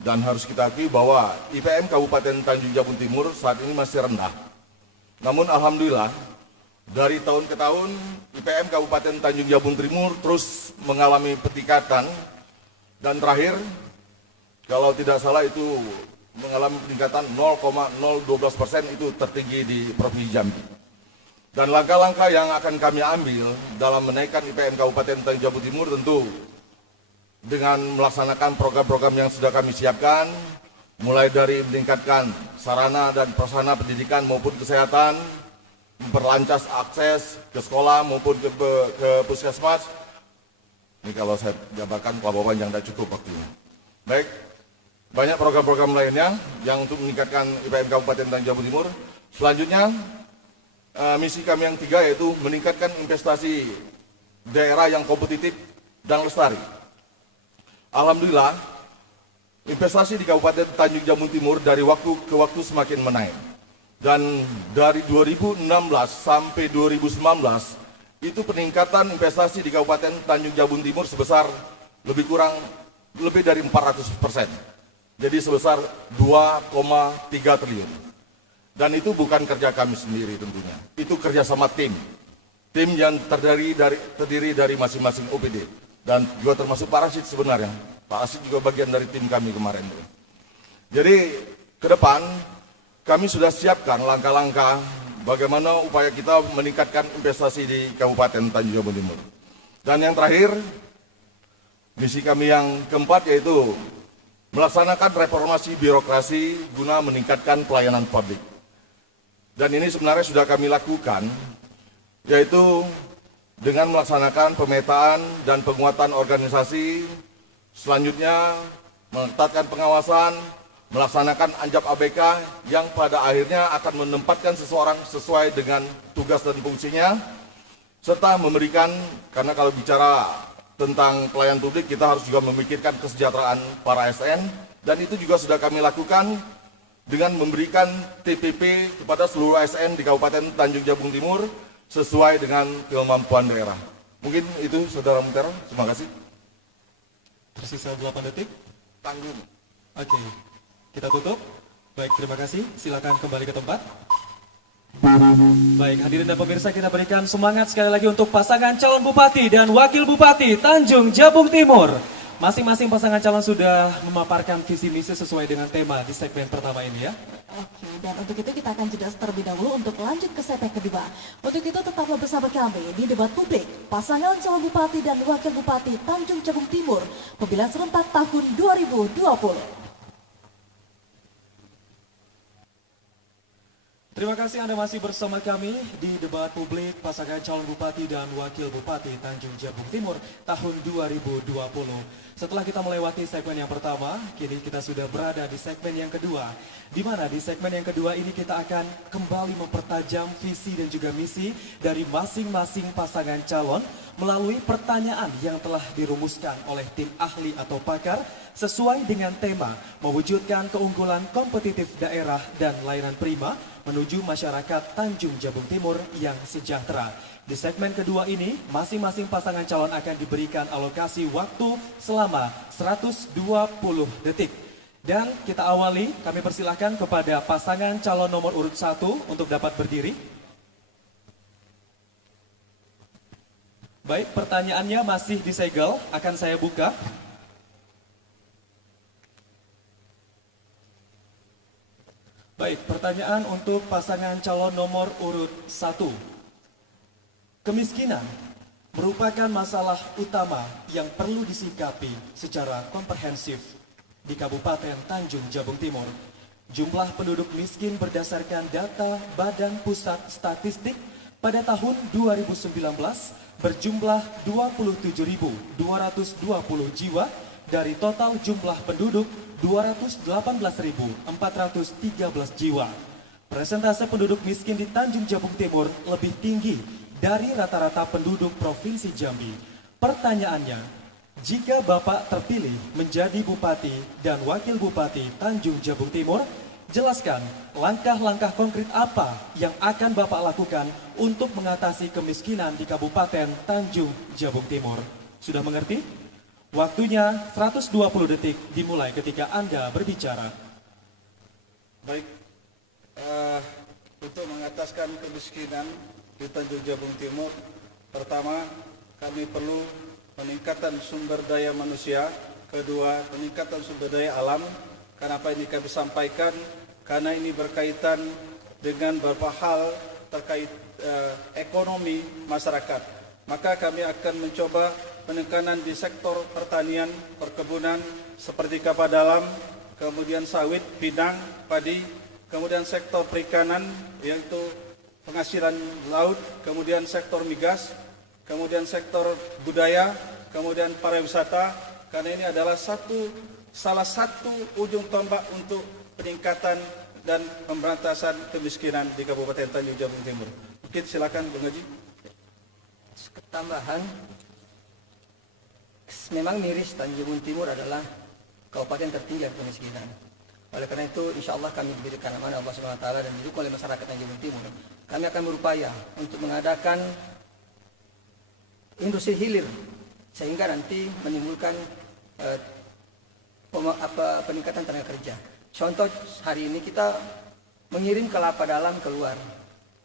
dan harus kita akui bahwa IPM Kabupaten Tanjung Jabung Timur saat ini masih rendah. Namun alhamdulillah, dari tahun ke tahun, IPM Kabupaten Tanjung Jabung Timur terus mengalami peningkatan, dan terakhir, kalau tidak salah itu mengalami peningkatan 0,012%, itu tertinggi di Provinsi Jambi. Dan langkah-langkah yang akan kami ambil dalam menaikkan IPM Kabupaten Tanjung Jabung Timur tentu dengan melaksanakan program-program yang sudah kami siapkan, mulai dari meningkatkan sarana dan prasarana pendidikan maupun kesehatan, memperlancar akses ke sekolah maupun ke puskesmas. Ini kalau saya jabarkan pelabuhan yang tidak cukup waktunya. Baik, banyak program-program lainnya yang untuk meningkatkan IPM Kabupaten Tanjung Jabung Timur. Selanjutnya, misi kami yang 3 yaitu meningkatkan investasi daerah yang kompetitif dan lestari. Alhamdulillah, investasi di Kabupaten Tanjung Jabung Timur dari waktu ke waktu semakin menaik. Dan dari 2016 sampai 2019, itu peningkatan investasi di Kabupaten Tanjung Jabung Timur sebesar lebih dari 400%. Jadi sebesar 2,3 triliun. Dan itu bukan kerja kami sendiri tentunya. Itu kerjasama tim yang terdiri dari masing-masing OPD. Dan juga termasuk Pak Rasid sebenarnya. Pak Rasid juga bagian dari tim kami kemarin. Jadi ke depan kami sudah siapkan langkah-langkah bagaimana upaya kita meningkatkan investasi di Kabupaten Tanjung Jabung Timur. Dan yang terakhir, misi kami yang keempat yaitu melaksanakan reformasi birokrasi guna meningkatkan pelayanan publik. Dan ini sebenarnya sudah kami lakukan, yaitu dengan melaksanakan pemetaan dan penguatan organisasi, selanjutnya mengetatkan pengawasan, melaksanakan anjap ABK yang pada akhirnya akan menempatkan seseorang sesuai dengan tugas dan fungsinya, serta memberikan, karena kalau bicara tentang pelayanan publik kita harus juga memikirkan kesejahteraan para ASN, dan itu juga sudah kami lakukan dengan memberikan TPP kepada seluruh ASN di Kabupaten Tanjung Jabung Timur sesuai dengan kemampuan daerah. Mungkin itu Saudara Muntero, terima kasih. Tersisa 8 detik. Tanggung. Oke, kita tutup. Baik, terima kasih. Silakan kembali ke tempat. Baik, hadirin dan pemirsa, kita berikan semangat sekali lagi untuk pasangan calon bupati dan wakil bupati Tanjung Jabung Timur. Masing-masing pasangan calon sudah memaparkan visi misi sesuai dengan tema di segmen pertama ini ya. Oke, dan untuk itu kita akan jeda terlebih dahulu untuk lanjut ke segmen kedua. Untuk itu tetaplah bersama kami di debat publik pasangan calon bupati dan wakil bupati Tanjung Jabung Timur pemilihan serentak tahun 2020. Terima kasih Anda masih bersama kami di debat publik pasangan calon bupati dan wakil bupati Tanjung Jabung Timur tahun 2020. Setelah kita melewati segmen yang pertama, kini kita sudah berada di segmen yang kedua. Di mana di segmen yang kedua ini kita akan kembali mempertajam visi dan juga misi dari masing-masing pasangan calon melalui pertanyaan yang telah dirumuskan oleh tim ahli atau pakar sesuai dengan tema mewujudkan keunggulan kompetitif daerah dan layanan prima menuju masyarakat Tanjung Jabung Timur yang sejahtera. Di segmen kedua ini, masing-masing pasangan calon akan diberikan alokasi waktu selama 120 detik. Dan kita awali, kami persilahkan kepada pasangan calon nomor urut 1 untuk dapat berdiri. Baik, pertanyaannya masih disegel, akan saya buka. Baik, pertanyaan untuk pasangan calon nomor urut 1. Kemiskinan merupakan masalah utama yang perlu disikapi secara komprehensif di Kabupaten Tanjung Jabung Timur. Jumlah penduduk miskin berdasarkan data Badan Pusat Statistik pada tahun 2019 berjumlah 27.220 jiwa dari total jumlah penduduk 218.413 jiwa. Persentase penduduk miskin di Tanjung Jabung Timur lebih tinggi dari rata-rata penduduk Provinsi Jambi. Pertanyaannya, jika Bapak terpilih menjadi Bupati dan Wakil Bupati Tanjung Jabung Timur, jelaskan langkah-langkah konkret apa yang akan Bapak lakukan untuk mengatasi kemiskinan di Kabupaten Tanjung Jabung Timur. Sudah mengerti? Waktunya 120 detik dimulai ketika Anda berbicara. Baik, untuk mengataskan kemiskinan di Tanjung Jabung Timur, pertama kami perlu peningkatan sumber daya manusia, kedua peningkatan sumber daya alam. Kenapa ini kami sampaikan? Karena ini berkaitan dengan beberapa hal terkait ekonomi masyarakat. Maka kami akan mencoba penekanan di sektor pertanian, perkebunan seperti kapal dalam, kemudian sawit, bidang, padi, kemudian sektor perikanan yaitu penghasilan laut, kemudian sektor migas, kemudian sektor budaya, kemudian pariwisata, karena ini adalah salah satu ujung tombak untuk peningkatan dan pemberantasan kemiskinan di Kabupaten Tanjung Jabung Timur. Mungkin silakan Bung Haji. Tambahan, memang miris Tanjung Jabung Timur adalah kabupaten tertinggi dari kemiskinan. Oleh karena itu, insya Allah kami diberikan amanah Allah Subhanahu Wa Taala dan didukung oleh masyarakat Tanjung Jabung Timur. Kami akan berupaya untuk mengadakan industri hilir sehingga nanti menimbulkan peningkatan tenaga kerja. Contoh hari ini kita mengirim kelapa dalam keluar.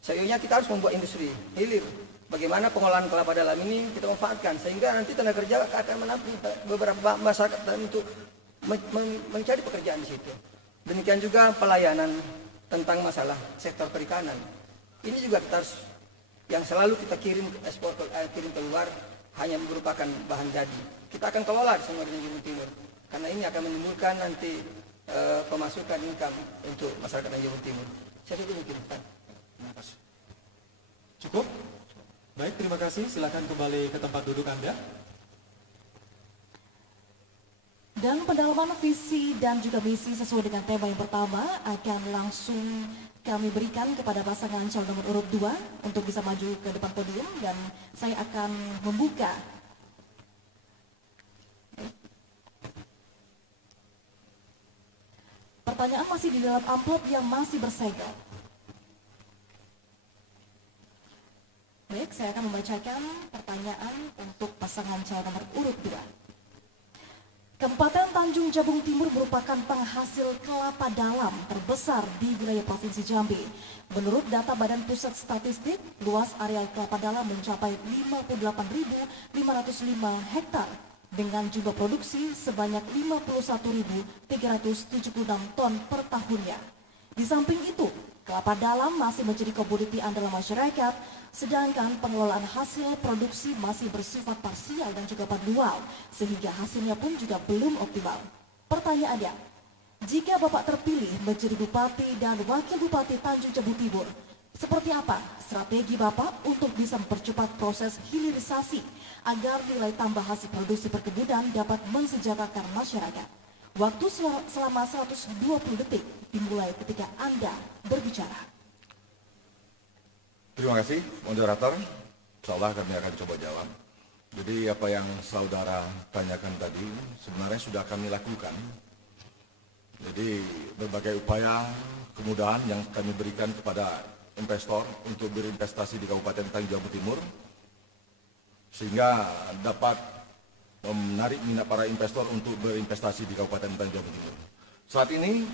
Seyogyanya kita harus membuat industri hilir. Bagaimana pengolahan kelapa dalam ini kita manfaatkan sehingga nanti tenaga kerja akan menampung beberapa masyarakat untuk mencari pekerjaan di situ. Demikian juga pelayanan tentang masalah sektor perikanan. Ini juga kita harus, yang selalu kita kirim ekspor kirim keluar hanya merupakan bahan jadi. Kita akan kelola semua di Tanjung Timur, karena ini akan menimbulkan nanti pemasukan income untuk masyarakat Tanjung Timur. Saya itu mengirimkan. Terima kasih. Cukup? Baik, terima kasih. Silakan kembali ke tempat duduk Anda. Dan pendalaman visi dan juga misi sesuai dengan tema yang pertama akan langsung kami berikan kepada pasangan calon nomor urut 2 untuk bisa maju ke depan podium, dan saya akan membuka pertanyaan masih di dalam amplop yang masih bersegel. Baik, saya akan membacakan pertanyaan untuk pasangan calon nomor urut 2. Kabupaten Tanjung Jabung Timur merupakan penghasil kelapa dalam terbesar di wilayah Provinsi Jambi. Menurut data Badan Pusat Statistik, luas areal kelapa dalam mencapai 58.505 hektar dengan jumlah produksi sebanyak 51.376 ton per tahunnya. Di samping itu, kelapa dalam masih menjadi komoditi andalan masyarakat, sedangkan pengelolaan hasil produksi masih bersifat parsial dan juga manual, sehingga hasilnya pun juga belum optimal. Pertanyaannya, jika Bapak terpilih menjadi Bupati dan Wakil Bupati Tanjung Jabung Timur, seperti apa strategi Bapak untuk bisa mempercepat proses hilirisasi agar nilai tambah hasil produksi perkebunan dapat mensejahterakan masyarakat? Waktu selama 120 detik dimulai ketika Anda berbicara. Terima kasih, moderator. Insya Allah kami akan coba jawab. Jadi apa yang saudara tanyakan tadi sebenarnya sudah kami lakukan. Jadi berbagai upaya kemudahan yang kami berikan kepada investor untuk berinvestasi di Kabupaten Tanjung Jabung Timur, sehingga dapat menarik minat para investor untuk berinvestasi di Kabupaten Tanjung Jabung Timur. Saat ini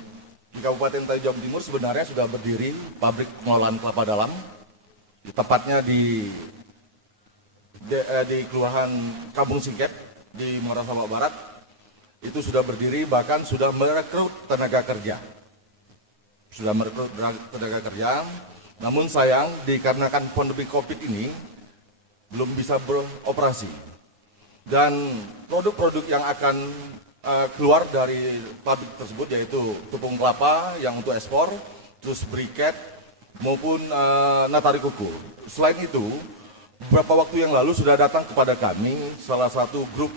di Kabupaten Tanjung Jabung Timur sebenarnya sudah berdiri pabrik pengolahan kelapa dalam, tepatnya di Kelurahan Kampung Singkep di Muara Sabak Barat. Itu sudah berdiri, bahkan sudah merekrut tenaga kerja. Namun sayang dikarenakan pandemi Covid ini belum bisa beroperasi. Dan produk-produk yang akan keluar dari pabrik tersebut yaitu tepung kelapa yang untuk ekspor, terus briket maupun natari kuku. Selain itu, beberapa waktu yang lalu sudah datang kepada kami salah satu grup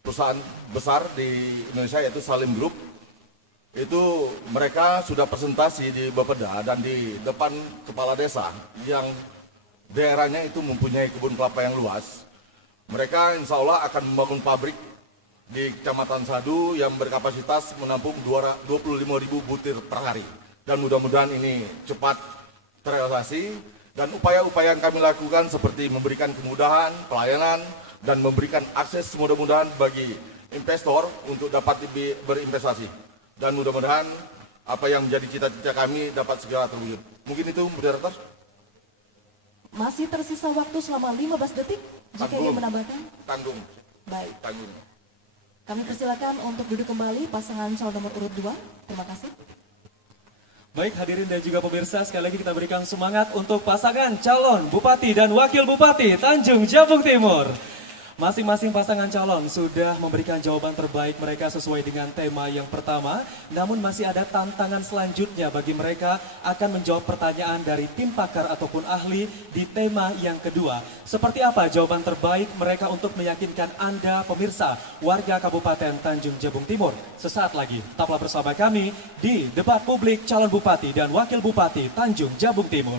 perusahaan besar di Indonesia yaitu Salim Group. Itu mereka sudah presentasi di Bapeda dan di depan kepala desa yang daerahnya itu mempunyai kebun kelapa yang luas. Mereka insya Allah akan membangun pabrik di Kecamatan Sadu yang berkapasitas menampung 25.000 butir per hari. Dan mudah-mudahan ini cepat terrealisasi, dan upaya-upaya yang kami lakukan seperti memberikan kemudahan, pelayanan, dan memberikan akses mudah-mudahan bagi investor untuk dapat berinvestasi. Dan mudah-mudahan apa yang menjadi cita-cita kami dapat segera terwujud. Mungkin itu, moderator. Masih tersisa waktu selama 15 detik jika ingin menambahkan. Tanggung. Baik. Tanggung. Kami persilakan untuk duduk kembali pasangan calon nomor urut 2. Terima kasih. Baik, hadirin dan juga pemirsa, sekali lagi kita berikan semangat untuk pasangan calon Bupati dan Wakil Bupati Tanjung Jabung Timur. Masing-masing pasangan calon sudah memberikan jawaban terbaik mereka sesuai dengan tema yang pertama, namun masih ada tantangan selanjutnya bagi mereka akan menjawab pertanyaan dari tim pakar ataupun ahli di tema yang kedua. Seperti apa jawaban terbaik mereka untuk meyakinkan Anda pemirsa warga Kabupaten Tanjung Jabung Timur? Sesaat lagi, tetaplah bersama kami di debat publik calon Bupati dan Wakil Bupati Tanjung Jabung Timur.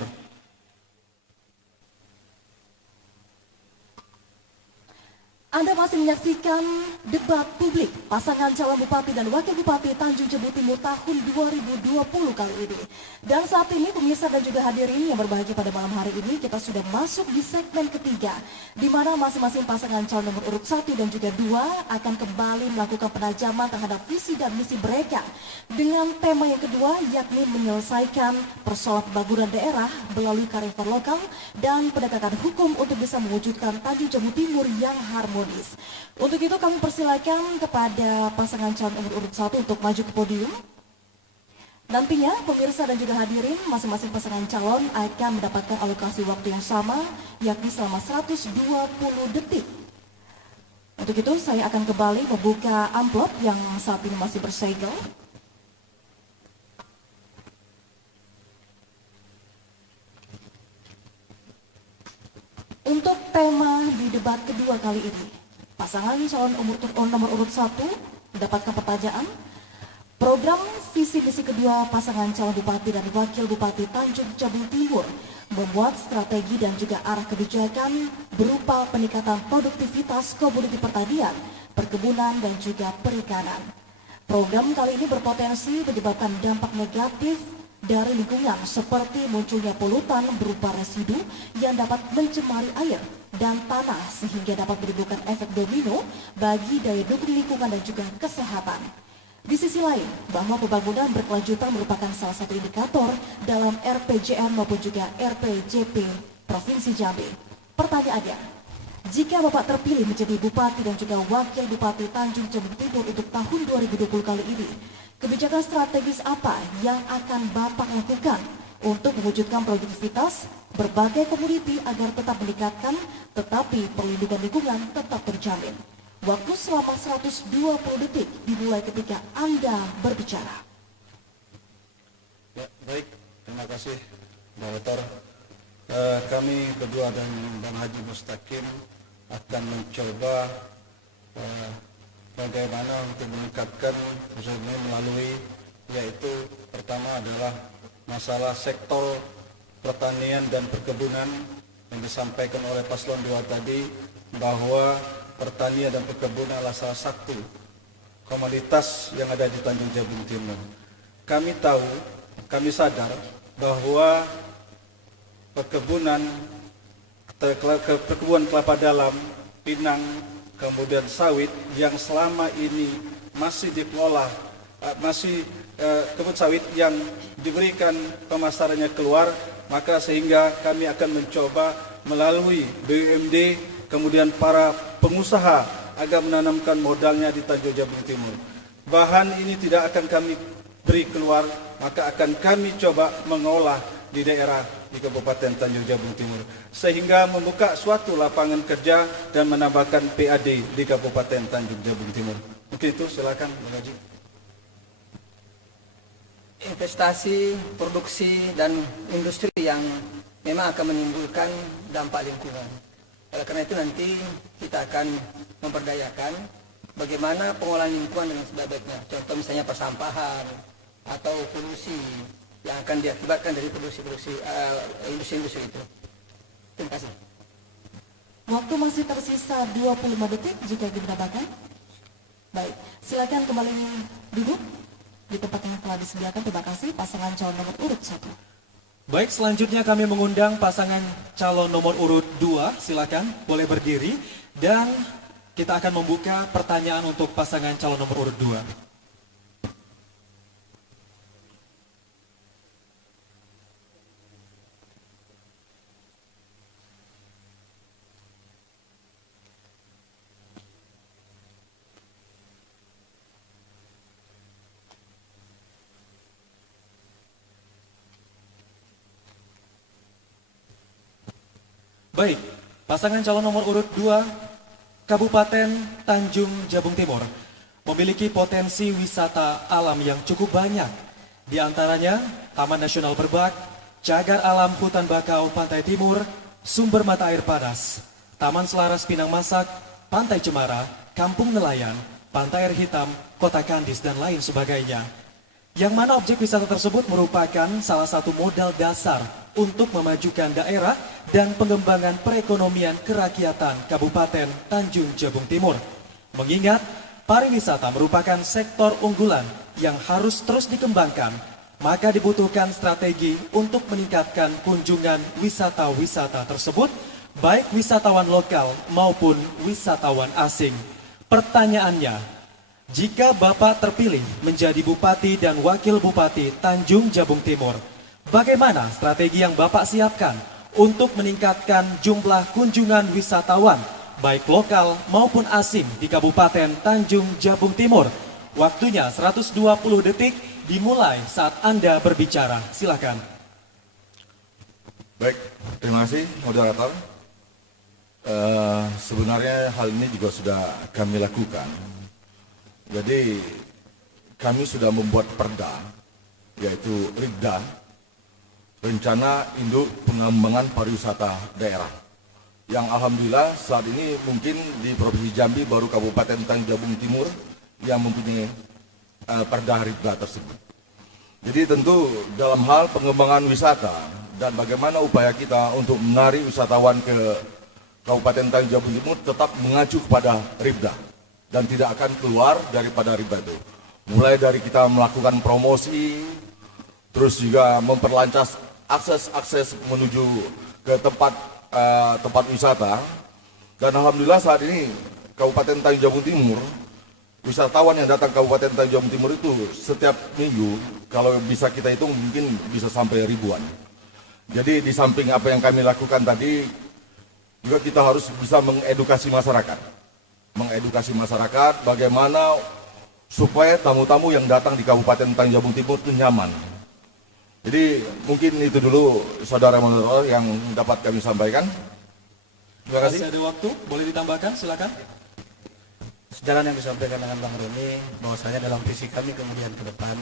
Anda masih menyaksikan debat publik pasangan calon Bupati dan Wakil Bupati Tanjung Jabung Timur tahun 2020 kali ini. Dan saat ini pemirsa dan juga hadirin yang berbahagia pada malam hari ini, kita sudah masuk di segmen ketiga, di mana masing-masing pasangan calon nomor urut 1 dan juga 2 akan kembali melakukan penajaman terhadap visi dan misi mereka dengan tema yang kedua, yakni menyelesaikan persoalan pembangunan daerah melalui karifan lokal dan penegakan hukum untuk bisa mewujudkan Tanjung Jabung Timur yang harmonis. Untuk itu kami persilakan kepada pasangan calon nomor urut 1 untuk maju ke podium. Nantinya pemirsa dan juga hadirin masing-masing pasangan calon akan mendapatkan alokasi waktu yang sama yakni selama 120 detik. Untuk itu saya akan kembali membuka amplop yang saat ini masih bersegel. Untuk tema di debat kedua kali ini, pasangan calon nomor urut 1 mendapatkan pertanyaan. Program visi misi kedua pasangan calon bupati dan wakil bupati Tanjung Jabung Timur membuat strategi dan juga arah kebijakan berupa peningkatan produktivitas komoditi pertanian, perkebunan dan juga perikanan. Program kali ini berpotensi menyebabkan dampak negatif dari lingkungan seperti munculnya polutan berupa residu yang dapat mencemari air dan tanah sehingga dapat menimbulkan efek domino bagi daya dukung lingkungan dan juga kesehatan. Di sisi lain, bahwa pembangunan berkelanjutan merupakan salah satu indikator dalam RPJM maupun juga RPJP Provinsi Jambi. Pertanyaannya, jika Bapak terpilih menjadi Bupati dan juga Wakil Bupati Tanjung Jabung Timur untuk tahun 2020 kali ini, kebijakan strategis apa yang akan Bapak lakukan untuk mewujudkan produktivitas berbagai komoditi agar tetap meningkatkan tetapi perlindungan lingkungan tetap terjamin? Waktu selama 120 detik dimulai ketika Anda berbicara. Ya, baik, terima kasih Mbak Wetor. Kami berdua dan Bang Haji Mustaqim akan mencoba bagaimana untuk meningkatkan khususnya melalui, yaitu pertama adalah masalah sektor pertanian dan perkebunan yang disampaikan oleh Paslon 2 tadi, bahwa pertanian dan perkebunan adalah salah satu komoditas yang ada di Tanjung Jabung Timur. Kami tahu, kami sadar bahwa perkebunan kelapa dalam, pinang, kemudian sawit yang selama ini masih dikelola, kebun sawit yang diberikan pemasarannya keluar, maka sehingga kami akan mencoba melalui BUMD kemudian para pengusaha agar menanamkan modalnya di Tanjung Jabung Timur. Bahan ini tidak akan kami beri keluar, maka akan kami coba mengolah di daerah di Kabupaten Tanjung Jabung Timur, sehingga membuka suatu lapangan kerja dan menambahkan PAD di Kabupaten Tanjung Jabung Timur. Mungkin itu, silakan Bang Haji. Investasi, produksi, dan industri yang memang akan menimbulkan dampak lingkungan. Oleh karena itu nanti kita akan memperdayakan bagaimana pengolahan lingkungan dengan sebaik-baiknya. Contoh misalnya persampahan atau polusi yang akan diakibatkan dari industri-industri itu. Terima kasih. Waktu masih tersisa 25 detik jika diberikan. Baik, silakan kembali duduk di tempat yang telah disediakan. Terima kasih pasangan calon nomor urut 1. Baik, selanjutnya kami mengundang pasangan calon nomor urut 2, silakan boleh berdiri dan kita akan membuka pertanyaan untuk pasangan calon nomor urut 2. Baik, pasangan calon nomor urut 2 Kabupaten Tanjung Jabung Timur memiliki potensi wisata alam yang cukup banyak. Di antaranya Taman Nasional Berbak, Cagar Alam Hutan Bakau Pantai Timur, Sumber Mata Air Panas, Taman Selaras Pinang Masak, Pantai Cemara, Kampung Nelayan, Pantai Air Hitam, Kota Kandis, dan lain sebagainya. Yang mana objek wisata tersebut merupakan salah satu modal dasar untuk memajukan daerah dan pengembangan perekonomian kerakyatan Kabupaten Tanjung Jabung Timur. Mengingat pariwisata merupakan sektor unggulan yang harus terus dikembangkan, maka dibutuhkan strategi untuk meningkatkan kunjungan wisata-wisata tersebut, baik wisatawan lokal maupun wisatawan asing. Pertanyaannya, jika Bapak terpilih menjadi Bupati dan Wakil Bupati Tanjung Jabung Timur, bagaimana strategi yang Bapak siapkan untuk meningkatkan jumlah kunjungan wisatawan, baik lokal maupun asing di Kabupaten Tanjung Jabung Timur, Waktunya 120 detik dimulai saat Anda berbicara. Silakan. Baik, terima kasih moderator. Sebenarnya hal ini juga sudah kami lakukan. Jadi kami sudah membuat perda, yaitu RIPDA, Rencana Induk Pengembangan Pariwisata Daerah. Yang alhamdulillah saat ini mungkin di Provinsi Jambi baru Kabupaten Tanjung Jabung Timur yang mempunyai perda RIPDA tersebut. Jadi tentu dalam hal pengembangan wisata dan bagaimana upaya kita untuk menarik wisatawan ke Kabupaten Tanjung Jabung Timur tetap mengacu kepada RIPDA dan tidak akan keluar daripada RIPDA itu. Mulai dari kita melakukan promosi, terus juga memperlancar akses menuju ke tempat wisata. Dan alhamdulillah saat ini Kabupaten Tanjung Jabung Timur, wisatawan yang datang ke Kabupaten Tanjung Jabung Timur itu setiap minggu kalau bisa kita hitung mungkin bisa sampai ribuan. Jadi di samping apa yang kami lakukan tadi, juga kita harus bisa mengedukasi masyarakat bagaimana supaya tamu-tamu yang datang di Kabupaten Tanjung Jabung Timur itu nyaman. Jadi mungkin itu dulu saudara moderator yang dapat kami sampaikan. Terima kasih. Masih ada waktu, boleh ditambahkan, silakan. Sejalan yang disampaikan dengan Bang Roni, bahwasanya dalam visi kami kemudian ke depan,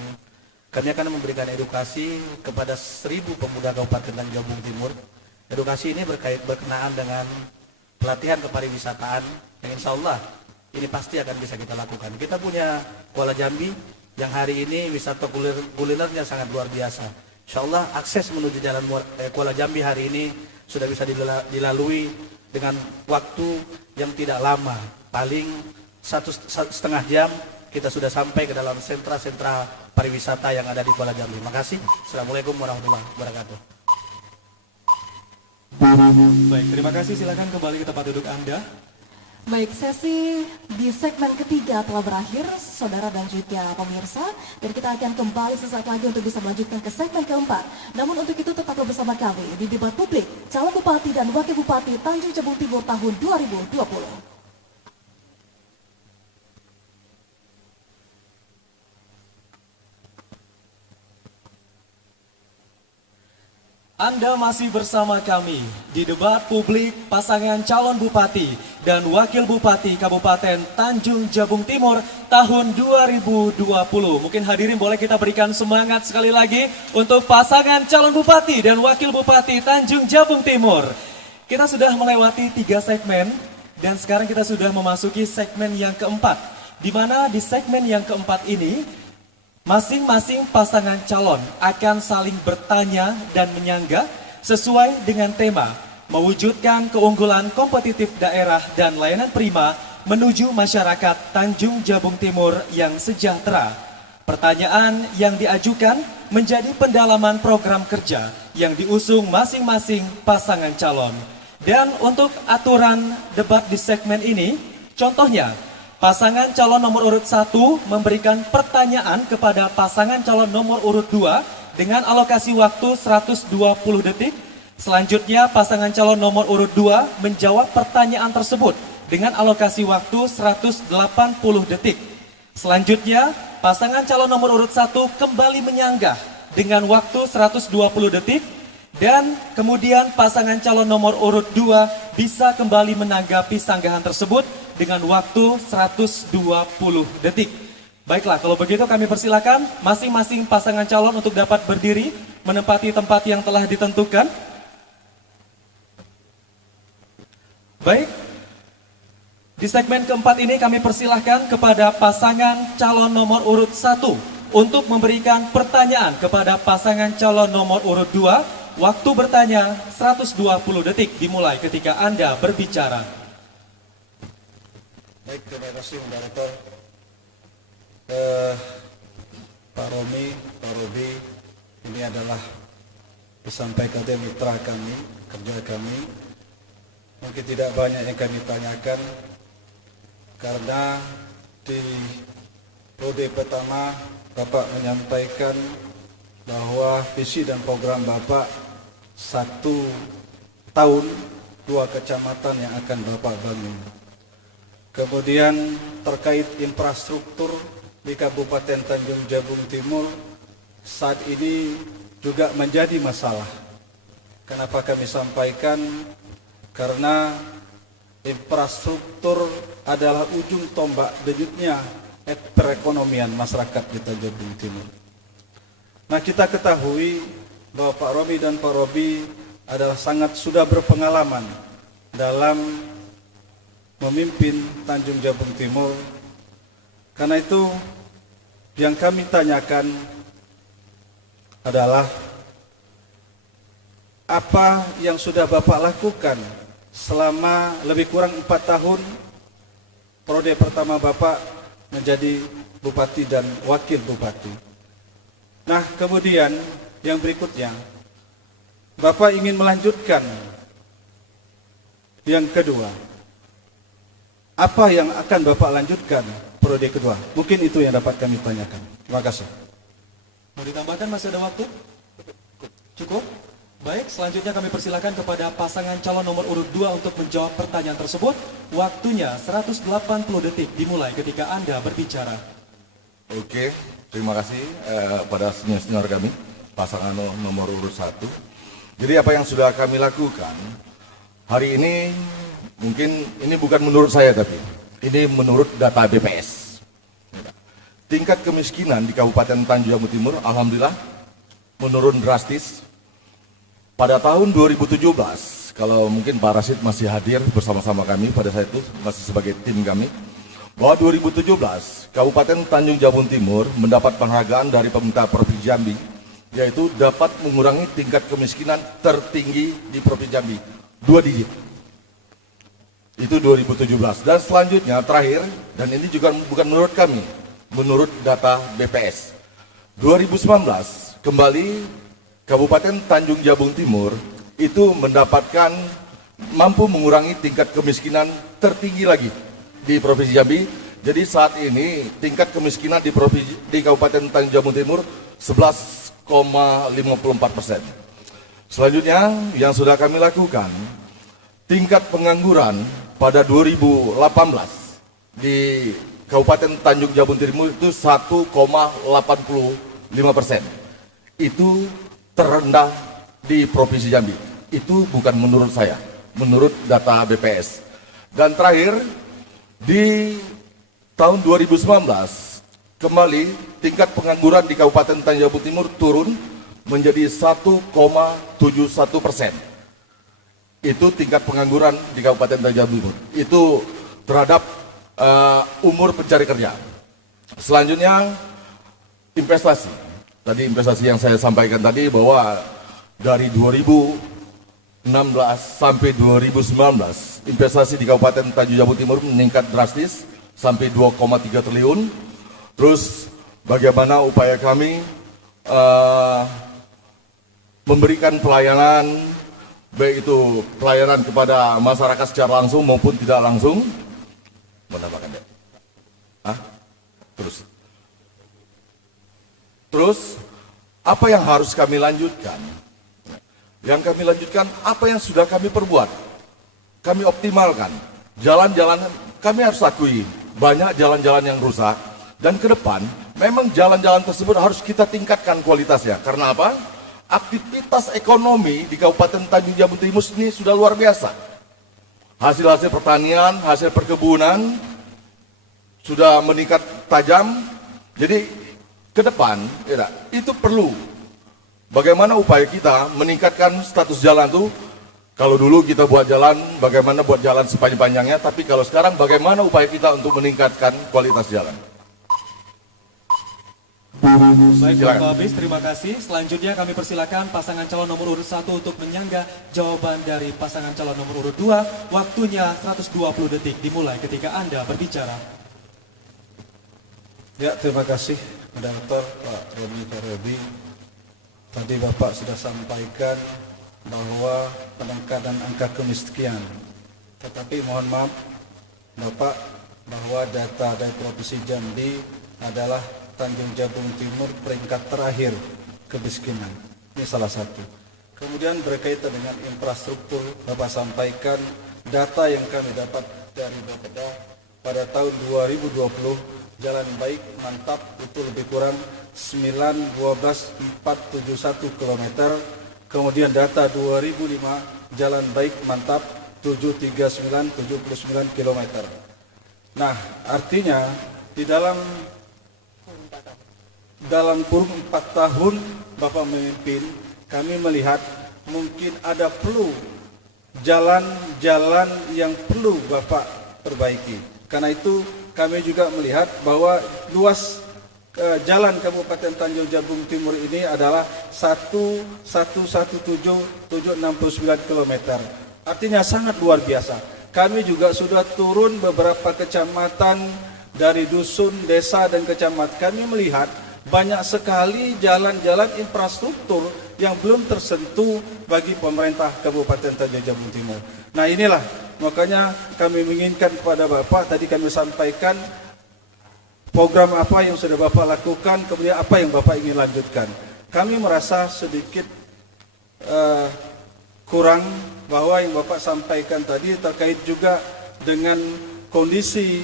kami akan memberikan edukasi kepada 1.000 pemuda Kabupaten Tanjung Jabung Timur. Edukasi ini berkenaan dengan pelatihan kepariwisataan yang insya Allah ini pasti akan bisa kita lakukan. Kita punya Kuala Jambi yang hari ini wisata kulinernya sangat luar biasa. Insya Allah akses menuju jalan Kuala Jambi hari ini sudah bisa dilalui dengan waktu yang tidak lama. Paling 1,5 jam kita sudah sampai ke dalam sentra-sentra pariwisata yang ada di Kuala Jambi. Terima kasih. Assalamualaikum warahmatullahi wabarakatuh. Baik, terima kasih. Silakan kembali ke tempat duduk Anda. Baik, sesi di segmen ketiga telah berakhir, saudara dan juga pemirsa. Dan kita akan kembali sesaat lagi untuk bisa melanjutkan ke segmen keempat. Namun untuk itu tetaplah bersama kami di debat publik calon bupati dan wakil bupati Tanjung Jabung Timur tahun 2020. Anda masih bersama kami di debat publik pasangan calon bupati dan wakil bupati Kabupaten Tanjung Jabung Timur tahun 2020. Mungkin hadirin boleh kita berikan semangat sekali lagi untuk pasangan calon bupati dan wakil bupati Tanjung Jabung Timur. Kita sudah melewati 3 segmen dan sekarang kita sudah memasuki segmen yang keempat. Di mana di segmen yang keempat ini masing-masing pasangan calon akan saling bertanya dan menyanggah sesuai dengan tema mewujudkan keunggulan kompetitif daerah dan layanan prima menuju masyarakat Tanjung Jabung Timur yang sejahtera. Pertanyaan yang diajukan menjadi pendalaman program kerja yang diusung masing-masing pasangan calon. Dan untuk aturan debat di segmen ini, contohnya pasangan calon nomor urut 1 memberikan pertanyaan kepada pasangan calon nomor urut 2 dengan alokasi waktu 120 detik. Selanjutnya pasangan calon nomor urut 2 menjawab pertanyaan tersebut dengan alokasi waktu 180 detik. Selanjutnya pasangan calon nomor urut 1 kembali menyanggah dengan waktu 120 detik. Dan kemudian pasangan calon nomor urut 2 bisa kembali menanggapi sanggahan tersebut dengan waktu 120 detik. Baiklah, kalau begitu kami persilakan masing-masing pasangan calon untuk dapat berdiri menempati tempat yang telah ditentukan. Baik, di segmen keempat ini kami persilahkan kepada pasangan calon nomor urut 1 untuk memberikan pertanyaan kepada pasangan calon nomor urut 2. Waktu bertanya 120 detik dimulai ketika Anda berbicara. Baik, terima kasih moderator. Pak Romi, Pak Robi, ini adalah disampaikan oleh mitra kami, kerja kami. Mungkin tidak banyak yang kami tanyakan, karena di periode pertama Bapak menyampaikan bahwa visi dan program Bapak 1 tahun 2 kecamatan yang akan Bapak bangun. Kemudian terkait infrastruktur di Kabupaten Tanjung Jabung Timur saat ini juga menjadi masalah. Kenapa kami sampaikan? Karena infrastruktur adalah ujung tombak denyutnya perekonomian masyarakat di Tanjung Jabung Timur. Nah, kita ketahui bahwa Pak Robi dan Pak Robi adalah sudah berpengalaman dalam memimpin Tanjung Jabung Timur. Karena itu yang kami tanyakan adalah apa yang sudah Bapak lakukan selama lebih kurang 4 tahun periode pertama Bapak menjadi bupati dan wakil bupati. Nah, kemudian yang berikutnya, Bapak ingin melanjutkan yang kedua. Apa yang akan Bapak lanjutkan periode kedua? Mungkin itu yang dapat kami tanyakan. Terima kasih. Mau ditambahkan, masih ada waktu? Cukup? Baik, selanjutnya kami persilakan kepada pasangan calon nomor urut 2 untuk menjawab pertanyaan tersebut. Waktunya 180 detik dimulai ketika Anda berbicara. Oke, terima kasih pada senior kami, pasangan nomor urut 1. Jadi apa yang sudah kami lakukan hari ini, mungkin ini bukan menurut saya, tapi ini menurut data BPS. Tingkat kemiskinan di Kabupaten Tanjung Jabung Timur alhamdulillah menurun drastis. Pada tahun 2017, kalau mungkin Pak Rasid masih hadir bersama-sama kami pada saat itu, masih sebagai tim kami, bahwa 2017 Kabupaten Tanjung Jabung Timur mendapat penghargaan dari pemerintah Provinsi Jambi, yaitu dapat mengurangi tingkat kemiskinan tertinggi di Provinsi Jambi, 2 digit. Itu 2017. Dan selanjutnya terakhir, dan ini juga bukan menurut kami, menurut data BPS, 2019 kembali Kabupaten Tanjung Jabung Timur itu mendapatkan mampu mengurangi tingkat kemiskinan tertinggi lagi di Provinsi Jambi. Jadi saat ini tingkat kemiskinan di Kabupaten Tanjung Jabung Timur 11,54%. Selanjutnya yang sudah kami lakukan, tingkat pengangguran pada 2018 di Kabupaten Tanjung Jabung Timur itu 1,85%. Itu terendah di Provinsi Jambi. Itu bukan menurut saya, menurut data BPS. Dan terakhir, di tahun 2019 kembali tingkat pengangguran di Kabupaten Tanjung Jabung Timur turun menjadi 1,71%. Itu tingkat pengangguran di Kabupaten Tanjung Jabung Timur. Itu terhadap umur pencari kerja. Selanjutnya investasi. Tadi investasi yang saya sampaikan tadi bahwa dari 2016 sampai 2019 investasi di Kabupaten Tanjung Jabung Timur meningkat drastis sampai 2,3 triliun. Terus bagaimana upaya kami memberikan pelayanan, baik itu pelayanan kepada masyarakat secara langsung maupun tidak langsung. Menambahkan deh. Terus apa yang harus kami lanjutkan? Yang kami lanjutkan apa yang sudah kami perbuat. Kami optimalkan. Jalan-jalan kami harus akui banyak jalan-jalan yang rusak, dan ke depan memang jalan-jalan tersebut harus kita tingkatkan kualitasnya. Karena apa? Aktivitas ekonomi di Kabupaten Tanjung Jabung Timur ini sudah luar biasa. Hasil-hasil pertanian, hasil perkebunan sudah meningkat tajam. Jadi ke depan, ya, itu perlu. Bagaimana upaya kita meningkatkan status jalan itu? Kalau dulu kita buat jalan, bagaimana buat jalan sepanjang-panjangnya, tapi kalau sekarang bagaimana upaya kita untuk meningkatkan kualitas jalan? Baik, Bapak Habis, terima kasih. Selanjutnya kami persilakan pasangan calon nomor urut 1 untuk menyangga jawaban dari pasangan calon nomor urut 2. Waktunya 120 detik dimulai ketika Anda berbicara. Ya, terima kasih Moderator Pak Robi. Tadi Bapak sudah sampaikan bahwa peningkatan angka kemiskinan. Tetapi mohon maaf Bapak, bahwa data dari Provinsi Jambi adalah Tanjung Jabung Timur peringkat terakhir kemiskinan. Ini salah satu. Kemudian berkaitan dengan infrastruktur, Bapak sampaikan data yang kami dapat dari Bapeda pada tahun 2020 jalan baik mantap itu lebih kurang 912.471 km. Kemudian data 2005 jalan baik mantap 73979 km. Nah, artinya di dalam kurun 4 tahun Bapak memimpin, kami melihat mungkin ada perlu jalan-jalan yang perlu Bapak perbaiki. Karena itu kami juga melihat bahwa luas jalan Kabupaten Tanjung Jabung Timur ini adalah 117.769 km. Artinya sangat luar biasa. Kami juga sudah turun beberapa kecamatan dari dusun, desa, dan kecamatan. Kami melihat banyak sekali jalan-jalan infrastruktur yang belum tersentuh bagi pemerintah Kabupaten Tanjung Jabung Timur. Nah, inilah makanya kami menginginkan kepada Bapak, tadi kami sampaikan program apa yang sudah Bapak lakukan, kemudian apa yang Bapak ingin lanjutkan. Kami merasa sedikit kurang bahwa yang Bapak sampaikan tadi terkait juga dengan kondisi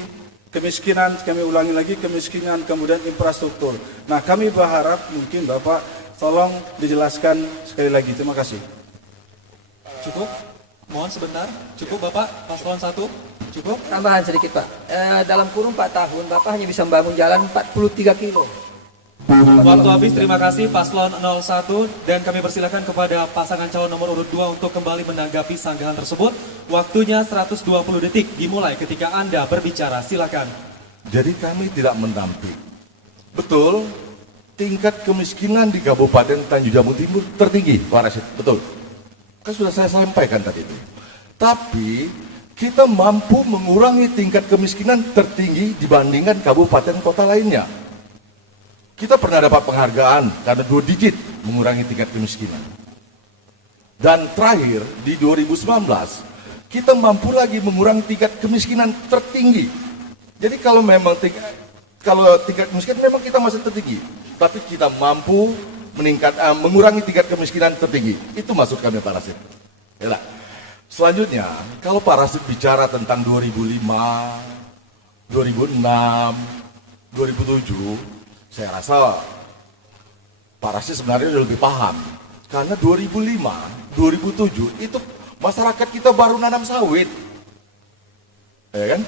kemiskinan, kami ulangi lagi, kemiskinan, kemudian infrastruktur. Nah, kami berharap mungkin Bapak tolong dijelaskan sekali lagi. Terima kasih. Cukup? Mohon sebentar. Cukup Bapak, paslon 1. Cukup? Tambahan sedikit Pak. Dalam kurun 4 tahun Bapak hanya bisa membangun jalan 43 kilo. Waktu habis, terima kasih paslon 01 dan kami persilakan kepada pasangan calon nomor urut 2 untuk kembali menanggapi sanggahan tersebut. Waktunya 120 detik dimulai ketika Anda berbicara, silakan. Jadi kami tidak mendamping. Betul, tingkat kemiskinan di Kabupaten Tanjung Jabung Timur tertinggi, Pak Rasid. Betul. Kan sudah saya sampaikan tadi itu. Tapi kita mampu mengurangi tingkat kemiskinan tertinggi dibandingkan kabupaten kota lainnya. Kita pernah dapat penghargaan karena 2 digit mengurangi tingkat kemiskinan. Dan terakhir di 2019 kita mampu lagi mengurangi tingkat kemiskinan tertinggi. Jadi kalau memang tingkat kemiskinan memang kita masih tertinggi, tapi kita mampu mengurangi tingkat kemiskinan tertinggi. Itu maksud kami Pak Rasid. Yalah. Selanjutnya, kalau Pak Rasid bicara tentang 2005, 2006, 2007, saya rasa Pak Rasid sebenarnya sudah lebih paham. Karena 2005, 2007 itu masyarakat kita baru nanam sawit. Ya kan?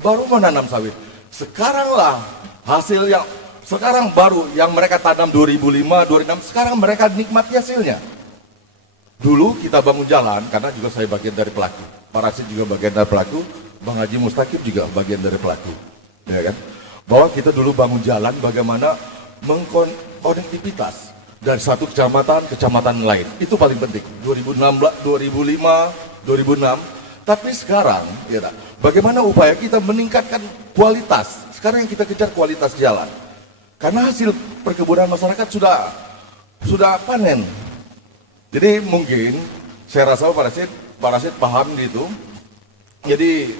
Baru menanam sawit. Sekaranglah hasil yang sekarang baru yang mereka tanam 2005, 2006, sekarang mereka nikmati hasilnya. Dulu kita bangun jalan, karena juga saya bagian dari pelaku. Pak Rasid juga bagian dari pelaku, Bang Haji Mustaqim juga bagian dari pelaku. Ya kan? Bahwa kita dulu bangun jalan bagaimana mengkonektivitas dari satu kecamatan ke kecamatan lain. Itu paling penting. 2016, 2005, 2006. Tapi sekarang, ya, bagaimana upaya kita meningkatkan kualitas. Sekarang yang kita kejar kualitas jalan. Karena hasil perkebunan masyarakat sudah panen. Jadi mungkin saya rasa Pak Rasid paham gitu. Jadi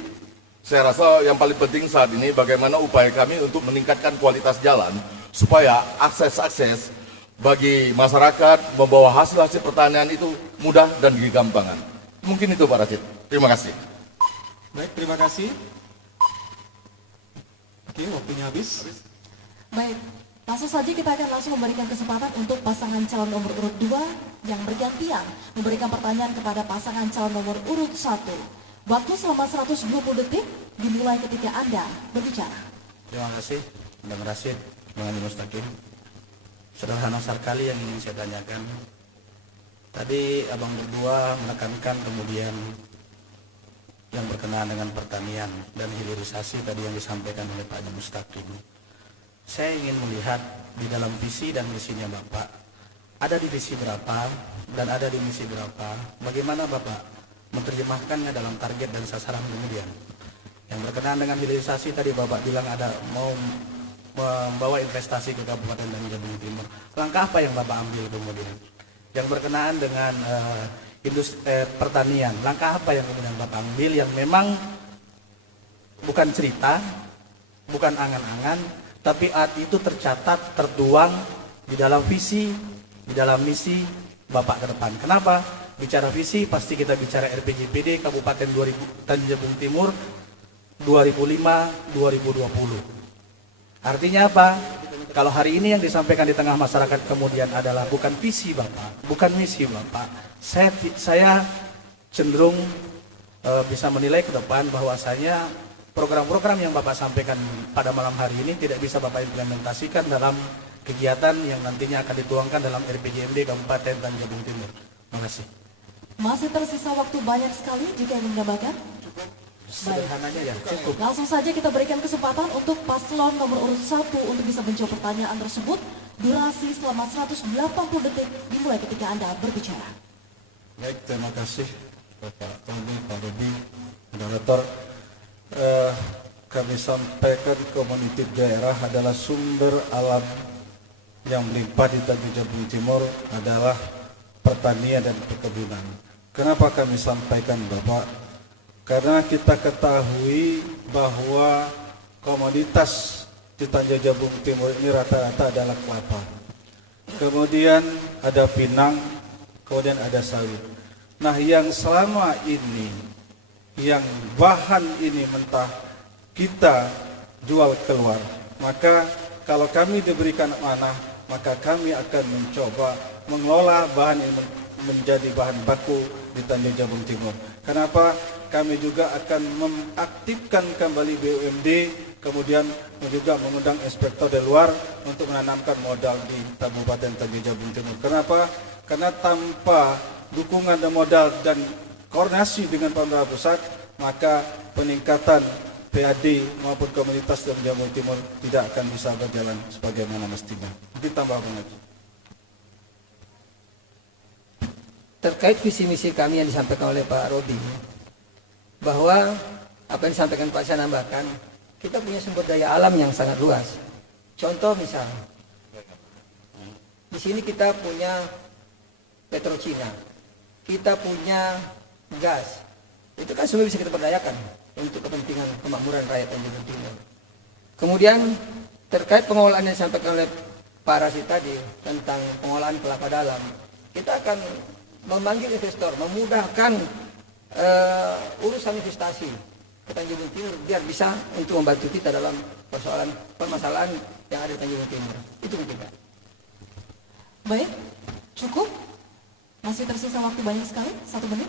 saya rasa yang paling penting saat ini bagaimana upaya kami untuk meningkatkan kualitas jalan supaya akses bagi masyarakat membawa hasil pertanian itu mudah dan digampangkan. Mungkin itu Pak Rasid. Terima kasih. Baik, terima kasih. Oke, waktunya habis. Baik, langsung saja kita akan langsung memberikan kesempatan untuk pasangan calon nomor urut 2 yang bergantian memberikan pertanyaan kepada pasangan calon nomor urut 1. Waktu selama 120 detik dimulai ketika Anda berbicara. Terima kasih, Bang Rasid, Bang Haji Mustaqim. Sederhana sekali yang ingin saya tanyakan. Tadi Abang berdua menekankan kemudian yang berkenaan dengan pertanian dan hilirisasi tadi yang disampaikan oleh Pak Haji Mustaqim. Saya ingin melihat di dalam visi dan misinya Bapak, ada di visi berapa dan ada di misi berapa, bagaimana Bapak menerjemahkannya dalam target dan sasaran kemudian. Yang berkenaan dengan hilirisasi tadi Bapak bilang ada mau membawa investasi ke Kabupaten Tanjung Jabung Timur. Langkah apa yang Bapak ambil kemudian? Yang berkenaan dengan industri pertanian, langkah apa yang kemudian Bapak ambil yang memang bukan cerita, bukan angan-angan, tapi itu tercatat, tertuang di dalam visi, di dalam misi Bapak ke depan. Kenapa? Bicara visi pasti kita bicara RPJPD Kabupaten Tanjung Jabung Timur 2005-2020. Artinya apa? Kalau hari ini yang disampaikan di tengah masyarakat kemudian adalah bukan visi Bapak, bukan misi Bapak. Saya cenderung bisa menilai ke depan bahwasanya program-program yang Bapak sampaikan pada malam hari ini tidak bisa Bapak implementasikan dalam kegiatan yang nantinya akan dituangkan dalam RPJMD Kabupaten Tanjung Timur. Terima kasih. Masih tersisa waktu banyak sekali jika ingin menambahkan. Sederhananya ya, cukup. Langsung saja kita berikan kesempatan untuk paslon nomor urut 1 untuk bisa menjawab pertanyaan tersebut. Durasi selama 180 detik dimulai ketika Anda berbicara. Baik, terima kasih Bapak Tony, Pak Rudi, moderator. Kami sampaikan komuniti daerah adalah sumber alam yang melimpah di Tanjung Jabung Timur adalah pertanian dan perkebunan. Kenapa kami sampaikan Bapak? Karena kita ketahui bahwa komoditas di Tanjung Jabung Timur ini rata-rata adalah kelapa. Kemudian ada pinang, kemudian ada sawit. Nah, yang selama ini, yang bahan ini mentah kita jual keluar, maka kalau kami diberikan amanah, maka kami akan mencoba mengelola bahan ini menjadi bahan baku di Tanjung Jabung Timur. Kenapa? Kami juga akan mengaktifkan kembali BUMD, kemudian juga mengundang inspektor dari luar untuk menanamkan modal di Kabupaten Tanjung Jabung Timur. Kenapa? Karena tanpa dukungan dan modal dan koordinasi dengan pemerintah pusat, maka peningkatan PAD maupun komunitas Tanjung Jabung Timur tidak akan bisa berjalan sebagaimana mestinya. Ditambah lagi. Terkait visi misi kami yang disampaikan oleh Pak Rodi, bahwa apa yang disampaikan Pak saya nambahkan, kita punya sumber daya alam yang sangat luas. Contoh misal, di sini kita punya Petrochina, kita punya gas, itu kan semua bisa kita berdayakan untuk kepentingan kemakmuran rakyat Tanjung Timur. Kemudian terkait pengolahan yang disampaikan oleh Pak Rasid tadi tentang pengolahan kelapa dalam, kita akan memanggil investor, memudahkan urusan investasi ke Tanjung Timur biar bisa untuk membantu kita dalam permasalahan yang ada di Tanjung Timur. Itu mungkin Pak. Baik, cukup. Masih tersisa waktu banyak sekali, 1 menit.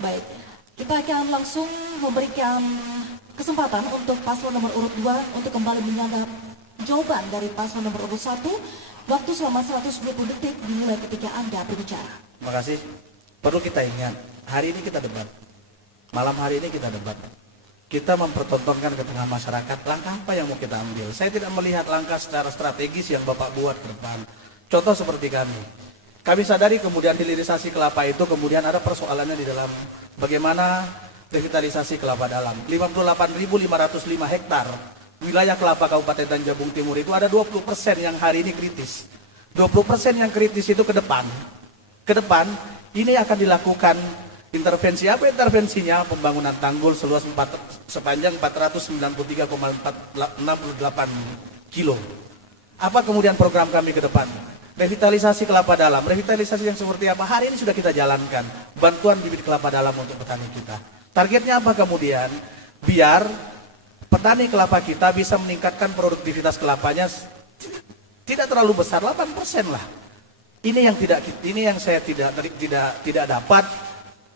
Baik, kita akan langsung memberikan kesempatan untuk paslon nomor urut 2 untuk kembali menyanggah jawaban dari paslon nomor urut 1. Waktu selama 120 detik dimulai ketika Anda berbicara. Terima kasih. Perlu kita ingat, hari ini kita debat. Malam hari ini kita debat. Kita mempertontonkan ke tengah masyarakat langkah apa yang mau kita ambil. Saya tidak melihat langkah secara strategis yang Bapak buat ke depan. Contoh seperti kami. Kami sadari kemudian hilirisasi kelapa itu kemudian ada persoalannya di dalam bagaimana revitalisasi kelapa dalam. 58.505 hektar wilayah kelapa Kabupaten Tanjung Jabung Timur itu ada 20% yang hari ini kritis. 20% yang kritis itu ke depan. Ke depan ini akan dilakukan intervensi. Apa intervensinya? Pembangunan tanggul seluas sepanjang 493,68 kilo. Apa kemudian program kami ke depan? Revitalisasi kelapa dalam. Revitalisasi yang seperti apa? Hari ini sudah kita jalankan. Bantuan bibit kelapa dalam untuk petani kita. Targetnya apa kemudian? Biar petani kelapa kita bisa meningkatkan produktivitas kelapanya tidak terlalu besar, 8% lah. Ini yang saya tidak dapat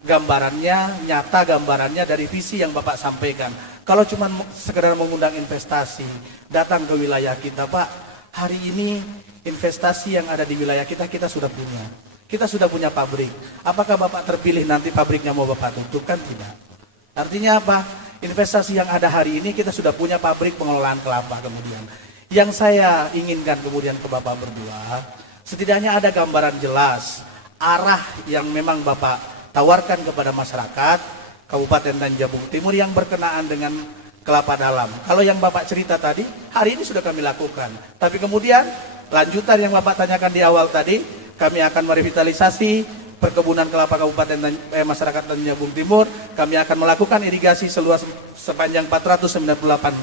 gambarannya, nyata gambarannya dari visi yang Bapak sampaikan. Kalau cuma sekedar mengundang investasi, datang ke wilayah kita, Pak, hari ini investasi yang ada di wilayah kita sudah punya. Kita sudah punya pabrik. Apakah Bapak terpilih nanti pabriknya mau Bapak tutup? Kan tidak. Artinya apa? Investasi yang ada hari ini kita sudah punya pabrik pengelolaan kelapa kemudian. Yang saya inginkan kemudian ke Bapak berdua, setidaknya ada gambaran jelas arah yang memang Bapak tawarkan kepada masyarakat Kabupaten Tanjung Jabung Timur yang berkenaan dengan kelapa dalam. Kalau yang Bapak cerita tadi, hari ini sudah kami lakukan. Tapi kemudian lanjutan yang Bapak tanyakan di awal tadi, kami akan merevitalisasi perkebunan kelapa Kabupaten masyarakat Tanjung Jabung Timur. Kami akan melakukan irigasi seluas sepanjang 498,8.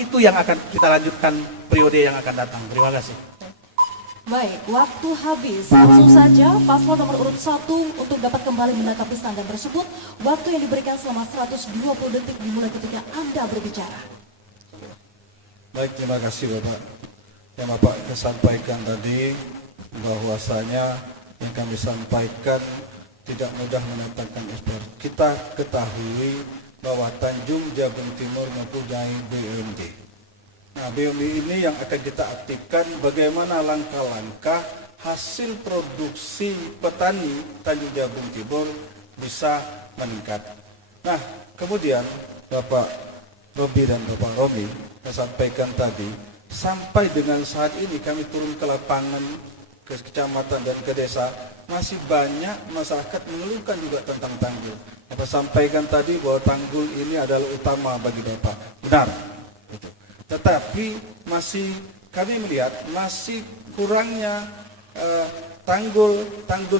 Itu yang akan kita lanjutkan periode yang akan datang. Terima kasih. Baik, waktu habis. Langsung saja paslon nomor urut 1 untuk dapat kembali menanggapi standar tersebut. Waktu yang diberikan selama 120 detik dimulai ketika Anda berbicara. Baik, terima kasih Bapak. Yang Bapak sampaikan tadi bahwasanya yang kami sampaikan tidak mudah mendatangkan ekspor. Kita ketahui bahwa Tanjung Jabung Timur mempunyai BUMD. Nah, BUMD ini yang akan kita aktifkan bagaimana langkah-langkah hasil produksi petani Tanjung Jabung Timur bisa meningkat. Nah, kemudian Bapak Robi dan Bapak Romi sampaikan tadi, sampai dengan saat ini kami turun ke lapangan, ke kecamatan dan ke desa, masih banyak masyarakat mengeluhkan juga tentang tanggul. Bapak sampaikan tadi bahwa tanggul ini adalah utama bagi Bapak. Benar. Gitu. Tetapi masih kami melihat masih kurangnya tanggul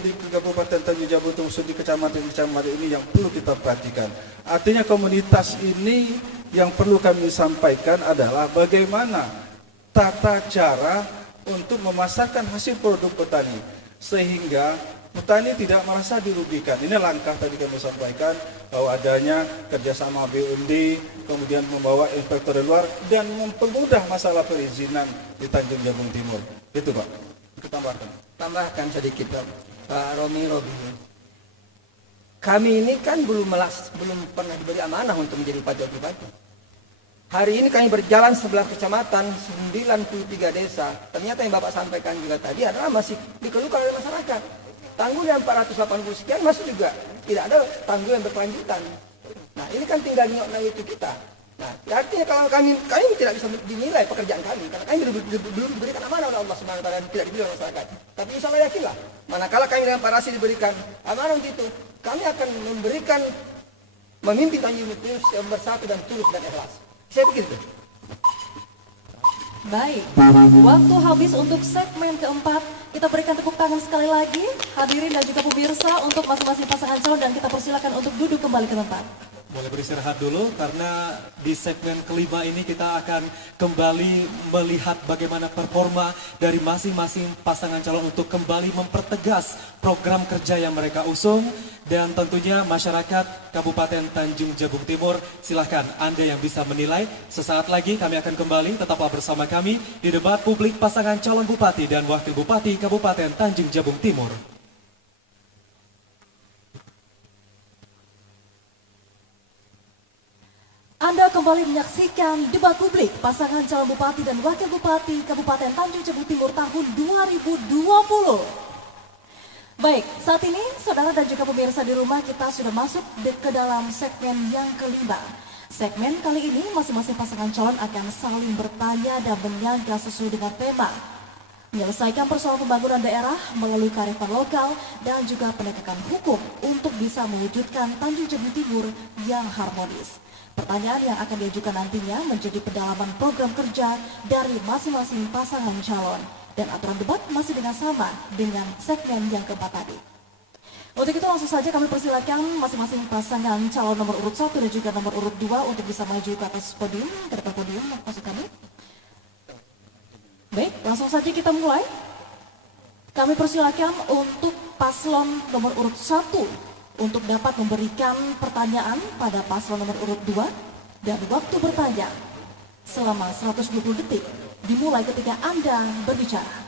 di Kabupaten Tanjung Jabung Timur di kecamatan-kecamatan ini yang perlu kita perhatikan. Artinya komunitas ini yang perlu kami sampaikan adalah bagaimana tata cara untuk memasarkan hasil produk petani sehingga petani tidak merasa dirugikan. Ini langkah tadi kami sampaikan bahwa adanya kerjasama BUMD, kemudian membawa inspektor dari luar dan mempermudah masalah perizinan di Tanjung Jabung Timur. Itu Pak. Kita Tambahkan sedikit Pak Romi. Kami ini kan belum pernah diberi amanah untuk menjadi bupati. Hari ini kami berjalan 11 kecamatan, 93 desa. Ternyata yang Bapak sampaikan juga tadi adalah masih dikeluhkan oleh masyarakat. Tanggul yang 480 sekian masih juga tidak ada tanggul yang berkelanjutan. Nah, ini kan tinggal nyok itu kita. Nah, artinya kalau kami tidak bisa dinilai pekerjaan kami karena kami belum diberikan amanah oleh Allah Subhanahu wa taala dan tidak diberi oleh masyarakat. Tapi insya Allah yakinlah, manakala kami dengan Pak Rasi diberikan amanah untuk itu, kami akan memimpin Tanjung Jabung yang bersatu dan tulus dan ikhlas. Saya pikir itu. Baik, waktu habis untuk segmen keempat. Kita berikan tepuk tangan sekali lagi, hadirin dan juga pemirsa untuk masing-masing pasangan calon dan kita persilakan untuk duduk kembali ke tempat. Boleh beristirahat dulu karena di segmen kelima ini kita akan kembali melihat bagaimana performa dari masing-masing pasangan calon untuk kembali mempertegas program kerja yang mereka usung dan tentunya masyarakat Kabupaten Tanjung Jabung Timur, silahkan Anda yang bisa menilai. Sesaat lagi kami akan kembali, tetaplah bersama kami di debat publik pasangan calon Bupati dan Wakil Bupati Kabupaten Tanjung Jabung Timur. Anda kembali menyaksikan debat publik pasangan calon Bupati dan Wakil Bupati Kabupaten Tanjung Jabung Timur tahun 2020. Baik, saat ini saudara dan juga pemirsa di rumah kita sudah masuk ke dalam segmen yang kelima. Segmen kali ini masing-masing pasangan calon akan saling bertanya dan menyangka sesuai dengan tema. Menyelesaikan persoalan pembangunan daerah melalui kearifan lokal dan juga penegakan hukum untuk bisa mewujudkan Tanjung Jabung Timur yang harmonis. Pertanyaan yang akan diajukan nantinya menjadi pendalaman program kerja dari masing-masing pasangan calon. Dan aturan debat masih dengan sama dengan segmen yang keempat tadi. Untuk itu langsung saja kami persilakan masing-masing pasangan calon nomor urut 1 dan juga nomor urut 2 untuk bisa maju ke atas podium, ke depan podium maksud kami. Baik, langsung saja kita mulai. Kami persilakan untuk paslon nomor urut 1 untuk dapat memberikan pertanyaan pada paslon nomor urut 2 dan waktu bertanya selama 120 detik dimulai ketika Anda berbicara.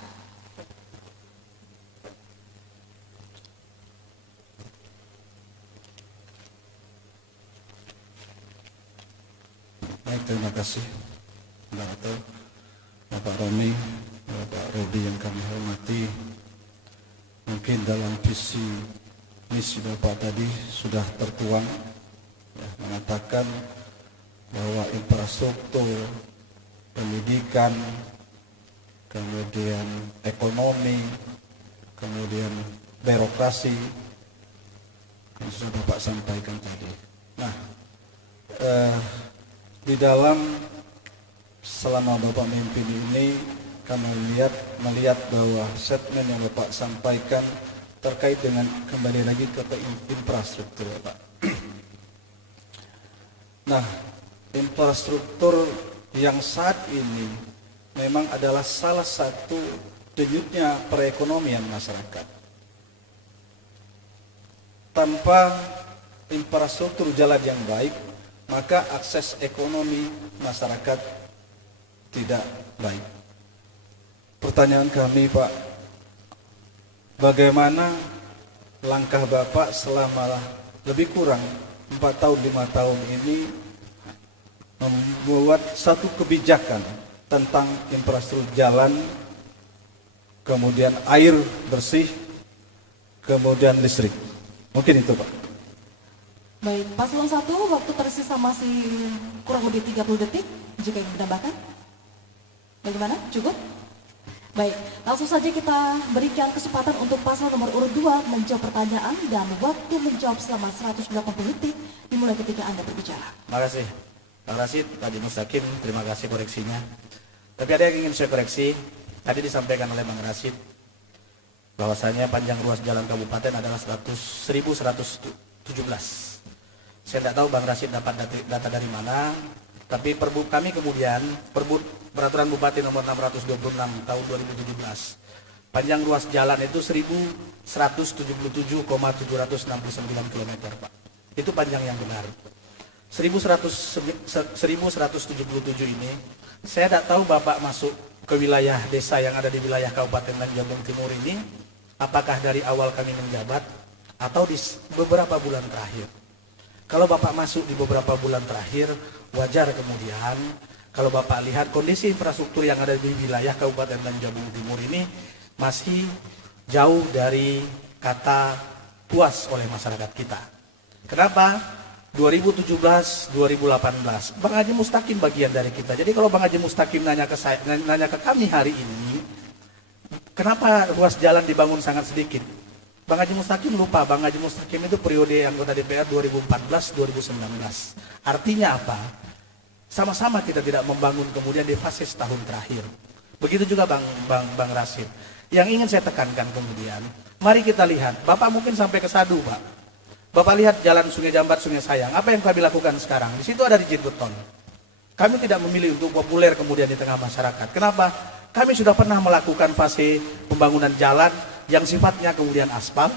Baik, terima kasih Bapak Romi, Bapak Rodi yang kami hormati. Mungkin dalam visi misi Bapak tadi sudah tertuang ya, mengatakan bahwa infrastruktur, pendidikan, kemudian ekonomi, kemudian birokrasi yang sudah Bapak sampaikan tadi. Nah, di dalam selama Bapak memimpin ini kami melihat bahwa statement yang Bapak sampaikan terkait dengan kembali lagi ke infrastruktur, Pak. Nah, infrastruktur yang saat ini memang adalah salah satu denyutnya perekonomian masyarakat. Tanpa infrastruktur jalan yang baik, maka akses ekonomi masyarakat tidak baik. Pertanyaan kami, Pak, bagaimana langkah Bapak selama lebih kurang 4 tahun 5 tahun ini membuat satu kebijakan tentang infrastruktur jalan, kemudian air bersih, kemudian listrik. Mungkin itu, Pak. Baik, paslon 1, waktu tersisa masih kurang lebih 30 detik jika ingin menambahkan. Bagaimana? Cukup? Baik, langsung saja kita berikan kesempatan untuk paslon nomor urut 2 menjawab pertanyaan dan waktu menjawab selama 180 detik dimulai ketika Anda berbicara. Terima kasih Pak Rasid, Pak Haji Mustaqim, terima kasih koreksinya. Tapi ada yang ingin saya koreksi. Tadi disampaikan oleh Bang Rasid bahwasanya panjang ruas jalan kabupaten adalah 1117. Saya tidak tahu Bang Rasid dapat data dari mana, tapi Perbub kami kemudian, Peraturan Bupati nomor 626 tahun 2017, panjang ruas jalan itu 1177,769 km, Pak. Itu panjang yang benar. 1177 ini, saya tidak tahu Bapak masuk ke wilayah desa yang ada di wilayah Kabupaten Jabung Timur ini, apakah dari awal kami menjabat atau di beberapa bulan terakhir. Kalau Bapak masuk di beberapa bulan terakhir, wajar kemudian kalau Bapak lihat kondisi infrastruktur yang ada di wilayah Kabupaten Jabung Timur ini masih jauh dari kata puas oleh masyarakat kita. Kenapa? 2017, 2018, Bang Haji Mustaqim bagian dari kita. Jadi kalau Bang Haji Mustaqim nanya ke kami hari ini, kenapa ruas jalan dibangun sangat sedikit? Bang Haji Mustaqim lupa, Bang Haji Mustaqim itu periode anggota DPR 2014-2019. Artinya apa? Sama-sama kita tidak membangun kemudian di fase setahun terakhir. Begitu juga Bang Rasid. Yang ingin saya tekankan kemudian, mari kita lihat, Bapak mungkin sampai ke Sadu, Pak. Bapak lihat jalan Sungai Jambat, Sungai Sayang, apa yang kami lakukan sekarang? Di situ ada rigid beton. Kami tidak memilih untuk populer kemudian di tengah masyarakat. Kenapa? Kami sudah pernah melakukan fase pembangunan jalan yang sifatnya kemudian aspal,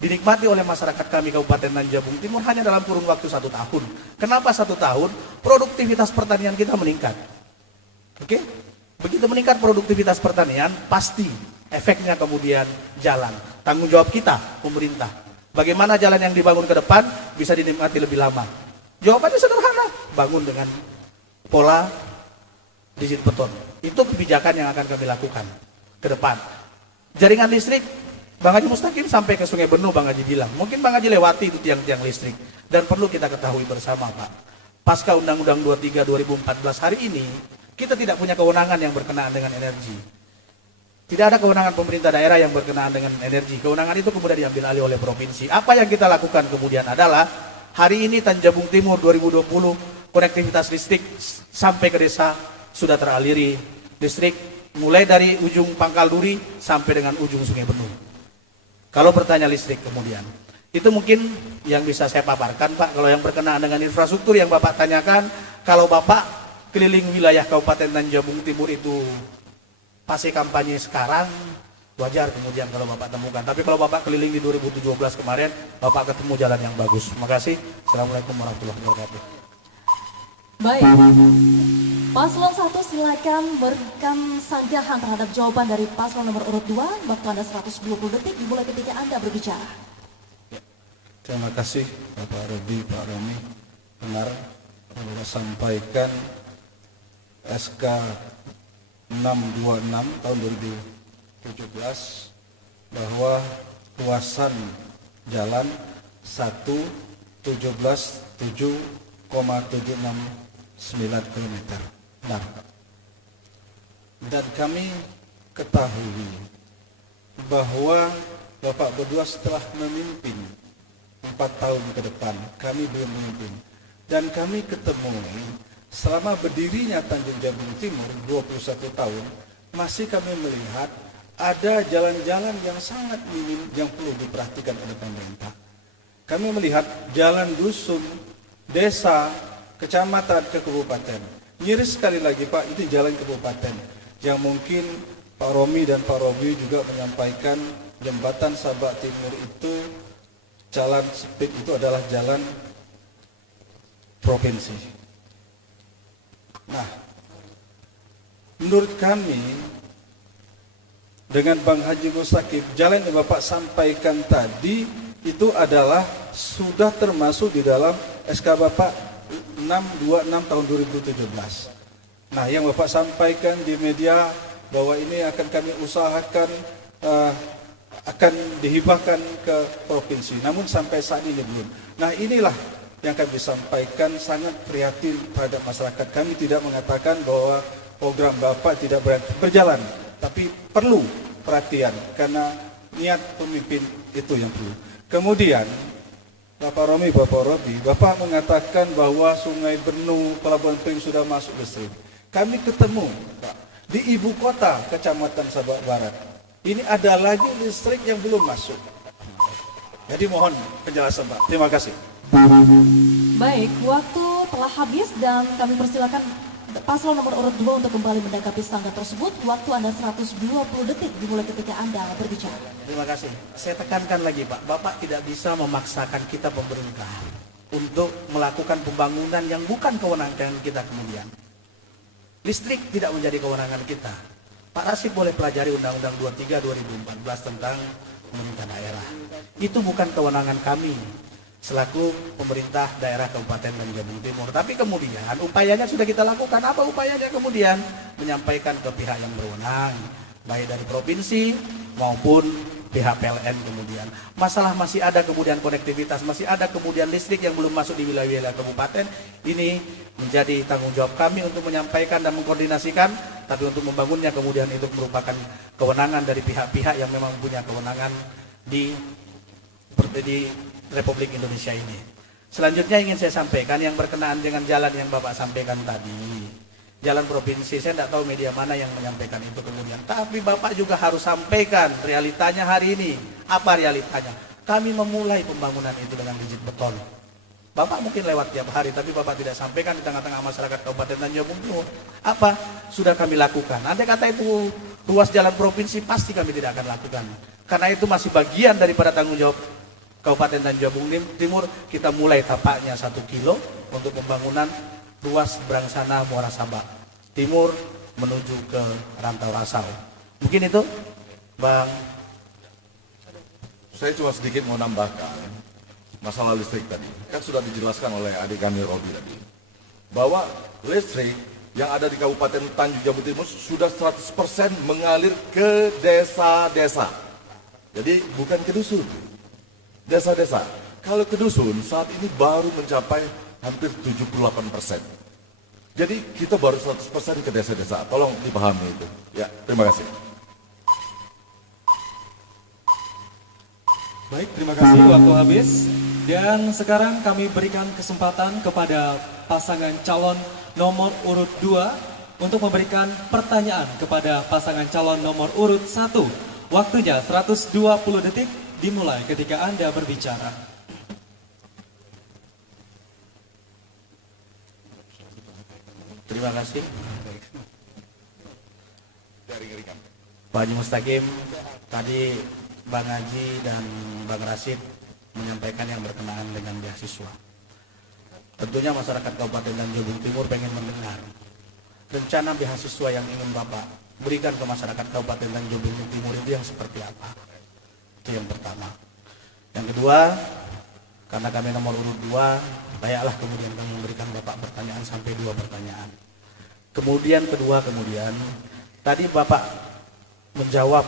dinikmati oleh masyarakat kami Kabupaten Jabung Timur hanya dalam kurun waktu 1 tahun. Kenapa 1 tahun? Produktivitas pertanian kita meningkat. Oke? Begitu meningkat produktivitas pertanian, pasti efeknya kemudian jalan. Tanggung jawab kita, pemerintah. Bagaimana jalan yang dibangun ke depan bisa dinikmati lebih lama? Jawabannya sederhana, bangun dengan pola rigid beton. Itu kebijakan yang akan kami lakukan ke depan. Jaringan listrik, Bang Haji Mustaqim sampai ke Sungai Benu, Bang Haji bilang. Mungkin Bang Haji lewati itu tiang-tiang listrik. Dan perlu kita ketahui bersama, Pak. Pasca Undang-Undang 23 2014 hari ini, kita tidak punya kewenangan yang berkenaan dengan energi. Tidak ada kewenangan pemerintah daerah yang berkenaan dengan energi. Kewenangan itu kemudian diambil alih oleh provinsi. Apa yang kita lakukan kemudian adalah, hari ini Tanjabung Timur 2020, konektivitas listrik sampai ke desa sudah teraliri listrik, mulai dari ujung Pangkal Duri sampai dengan ujung Sungai Benu. Kalau pertanyaan listrik kemudian, itu mungkin yang bisa saya paparkan, Pak. Kalau yang berkenaan dengan infrastruktur yang Bapak tanyakan, kalau Bapak keliling wilayah Kabupaten Jabung Timur itu fase kampanye sekarang, wajar kemudian kalau Bapak temukan. Tapi kalau Bapak keliling di 2017 kemarin, Bapak ketemu jalan yang bagus. Terima kasih. Assalamualaikum warahmatullahi wabarakatuh. Baik, paslon 1 silakan berikan sanggahan terhadap jawaban dari paslon nomor urut 2. Waktu Anda 120 detik dimulai ketika Anda berbicara. Terima kasih Bapak Robi, Pak Romi. Benar, Bapak sampaikan SK 626 tahun 2017 bahwa luasan jalan 117,769 km. Nah, dan kami ketahui bahwa Bapak berdua setelah memimpin 4 tahun ke depan, kami belum memimpin. Dan kami ketemu selama berdirinya Tanjung Jabung Timur 21 tahun, masih kami melihat ada jalan-jalan yang sangat minim yang perlu diperhatikan oleh pemerintah. Kami melihat jalan dusun, desa, kecamatan ke kabupaten. Nyiris sekali lagi Pak, itu jalan kabupaten yang mungkin Pak Romi dan Pak Robi juga menyampaikan jembatan Sabak Timur itu jalan speed itu adalah jalan provinsi. Nah, menurut kami dengan Bang Haji Mustaqim, jalan yang Bapak sampaikan tadi itu adalah sudah termasuk di dalam SK Bapak 626 tahun 2017. Nah, yang Bapak sampaikan di media bahwa ini akan kami usahakan akan dihibahkan ke provinsi, namun sampai saat ini belum. Nah, inilah yang kami sampaikan, sangat prihatin pada masyarakat. Kami tidak mengatakan bahwa program Bapak tidak berjalan, tapi perlu perhatian karena niat pemimpin itu yang perlu. Kemudian Bapak Romi, Bapak Robi, Bapak mengatakan bahwa Sungai Bernu, Pelabuhan Pring sudah masuk listrik. Kami ketemu Pak, di ibu kota Kecamatan Sabak Barat. Ini ada lagi listrik yang belum masuk. Jadi mohon penjelasan Pak. Terima kasih. Baik, waktu telah habis dan kami persilakan paslon nomor urut 2 untuk kembali mendakapi standar tersebut. Waktu Anda 120 detik dimulai ketika Anda berbicara. Terima kasih. Saya tekankan lagi Pak, Bapak tidak bisa memaksakan kita pemerintah untuk melakukan pembangunan yang bukan kewenangan kita kemudian. Listrik tidak menjadi kewenangan kita. Pak Rasid boleh pelajari Undang-Undang 23 2014 tentang pemerintah daerah. Itu bukan kewenangan kami selaku pemerintah daerah Kabupaten dan Jabung Timur. Tapi kemudian upayanya sudah kita lakukan. Apa upayanya kemudian? Menyampaikan ke pihak yang berwenang, baik dari provinsi maupun pihak PLN kemudian. Masalah masih ada kemudian konektivitas, masih ada kemudian listrik yang belum masuk di wilayah kabupaten. Ini menjadi tanggung jawab kami untuk menyampaikan dan mengkoordinasikan, tapi untuk membangunnya kemudian itu merupakan kewenangan dari pihak-pihak yang memang punya kewenangan di Republik Indonesia ini. Selanjutnya ingin saya sampaikan yang berkenaan dengan jalan yang Bapak sampaikan tadi. Jalan provinsi, saya tidak tahu media mana yang menyampaikan itu kemudian. Tapi Bapak juga harus sampaikan realitanya hari ini. Apa realitanya? Kami memulai pembangunan itu dengan bibit beton. Bapak mungkin lewat tiap hari, tapi Bapak tidak sampaikan di tengah-tengah masyarakat Kabupaten dan Jabung Timur. Apa? Sudah kami lakukan. Andai kata itu ruas jalan provinsi, pasti kami tidak akan lakukan. Karena itu masih bagian daripada tanggung jawab Kabupaten dan Jabung Timur. Kita mulai tapaknya 1 kilo untuk pembangunan ruas Brangsana Muara Sabak Timur menuju ke Rantau Rasau. Mungkin itu, Bang. Saya cuma sedikit mau nambahkan masalah listrik tadi. Kan sudah dijelaskan oleh adik kami Robi tadi, bahwa listrik yang ada di Kabupaten Tanjung Jabung Timur sudah 100% mengalir ke desa-desa. Jadi bukan ke dusun, desa-desa. Kalau ke dusun saat ini baru mencapai hampir 78%. Jadi kita baru 100% ke desa-desa. Tolong dipahami itu. Ya, terima kasih. Baik, terima kasih. Waktu habis. Dan sekarang kami berikan kesempatan kepada pasangan calon nomor urut 2 untuk memberikan pertanyaan kepada pasangan calon nomor urut 1. Waktunya 120 detik dimulai ketika Anda berbicara. Terima kasih. Pak Haji Mustaqim, tadi Bang Haji dan Bang Rasid menyampaikan yang berkenaan dengan beasiswa. Tentunya masyarakat Kabupaten dan Jabung Timur pengen mendengar rencana beasiswa yang ingin Bapak berikan ke masyarakat Kabupaten dan Jabung Timur itu yang seperti apa. Itu yang pertama. Yang kedua, karena kami nomor urut 2, layaklah kemudian kami memberikan Bapak pertanyaan sampai 2 pertanyaan. Kemudian tadi Bapak menjawab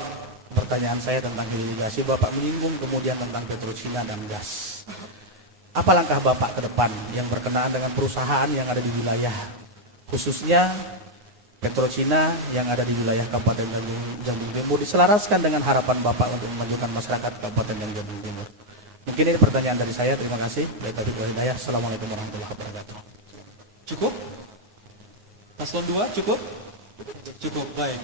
pertanyaan saya tentang irigasi, Bapak menyinggung kemudian tentang Petrochina dan gas. Apa langkah Bapak ke depan yang berkenaan dengan perusahaan yang ada di wilayah, khususnya Petrochina yang ada di wilayah Kabupaten dan Jabung Timur, diselaraskan dengan harapan Bapak untuk memajukan masyarakat Kabupaten dan Jabung Timur? Mungkin ini pertanyaan dari saya. Terima kasih. Assalamualaikum warahmatullahi wabarakatuh. Cukup? Paslon 2 cukup? Cukup, baik.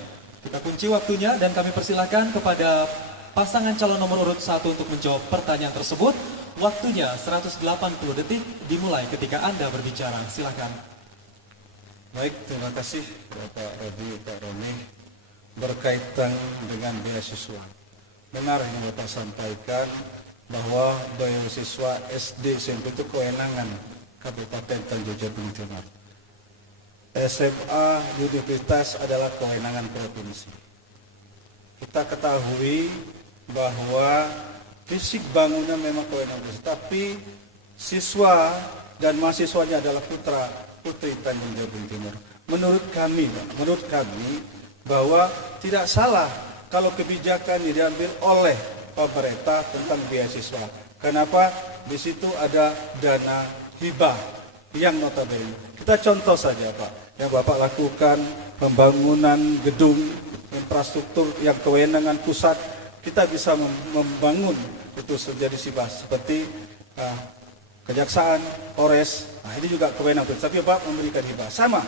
Kita kunci waktunya dan kami persilahkan kepada pasangan calon nomor urut 1 untuk menjawab pertanyaan tersebut. Waktunya 180 detik dimulai ketika Anda berbicara. Silakan. Baik, terima kasih Bapak Robi, Pak Romi. berkaitan dengan beasiswa. Benar yang Bapak sampaikan bahwa beasiswa SD SMP itu kewenangan Kabupaten Tanjung Jabung Timur. SMA universitas adalah kewenangan provinsi. Kita ketahui bahwa fisik bangunan memang kewenangan provinsi, tapi siswa dan mahasiswanya adalah putra putri Tanjung Jabung Timur. Menurut kami bahwa tidak salah kalau kebijakan diambil oleh pemerintah tentang beasiswa. Kenapa? Di situ ada dana hibah yang notabene. Kita contoh saja Pak, yang Bapak lakukan pembangunan gedung infrastruktur yang kewenangan pusat, kita bisa membangun itu menjadi hibah seperti Kejaksaan, Polres. Nah, ini juga kewenangan pusat, tapi Bapak memberikan hibah. Sama.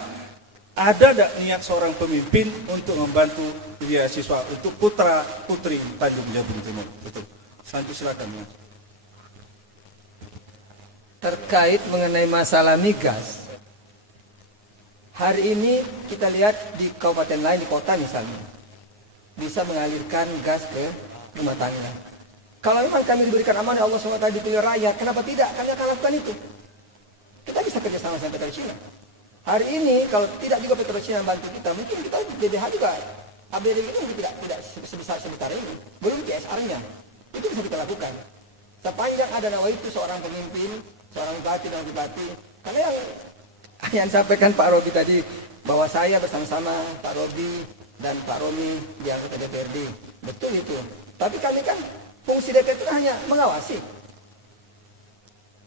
Ada tak niat seorang pemimpin untuk membantu beasiswa untuk putra putri Tanjung Jabung Timur? Betul. Selanjutnya silakan. Ya. Terkait mengenai masalah migas, hari ini kita lihat di kabupaten lain, di kota misalnya, bisa mengalirkan gas ke rumah tangga. Kalau memang kami diberikan amanah Allah SWT dipilih rakyat, kenapa tidak? Kami akan lakukan itu. Kita bisa kerjasama sama Petrocina. Hari ini kalau tidak juga Petrocina bantu kita, mungkin kita DBH juga ABD ini tidak sebesar ini. Belum CSR-nya. Itu bisa kita lakukan. Sepanjang ada nawaitu seorang pemimpin, seorang bupati dan bupati. Karena yang sampaikan Pak Robi tadi, bahwa saya bersama-sama Pak Robi dan Pak Romi di anggota DPRD. Betul itu. Tapi kami kan fungsi DPR itu hanya mengawasi.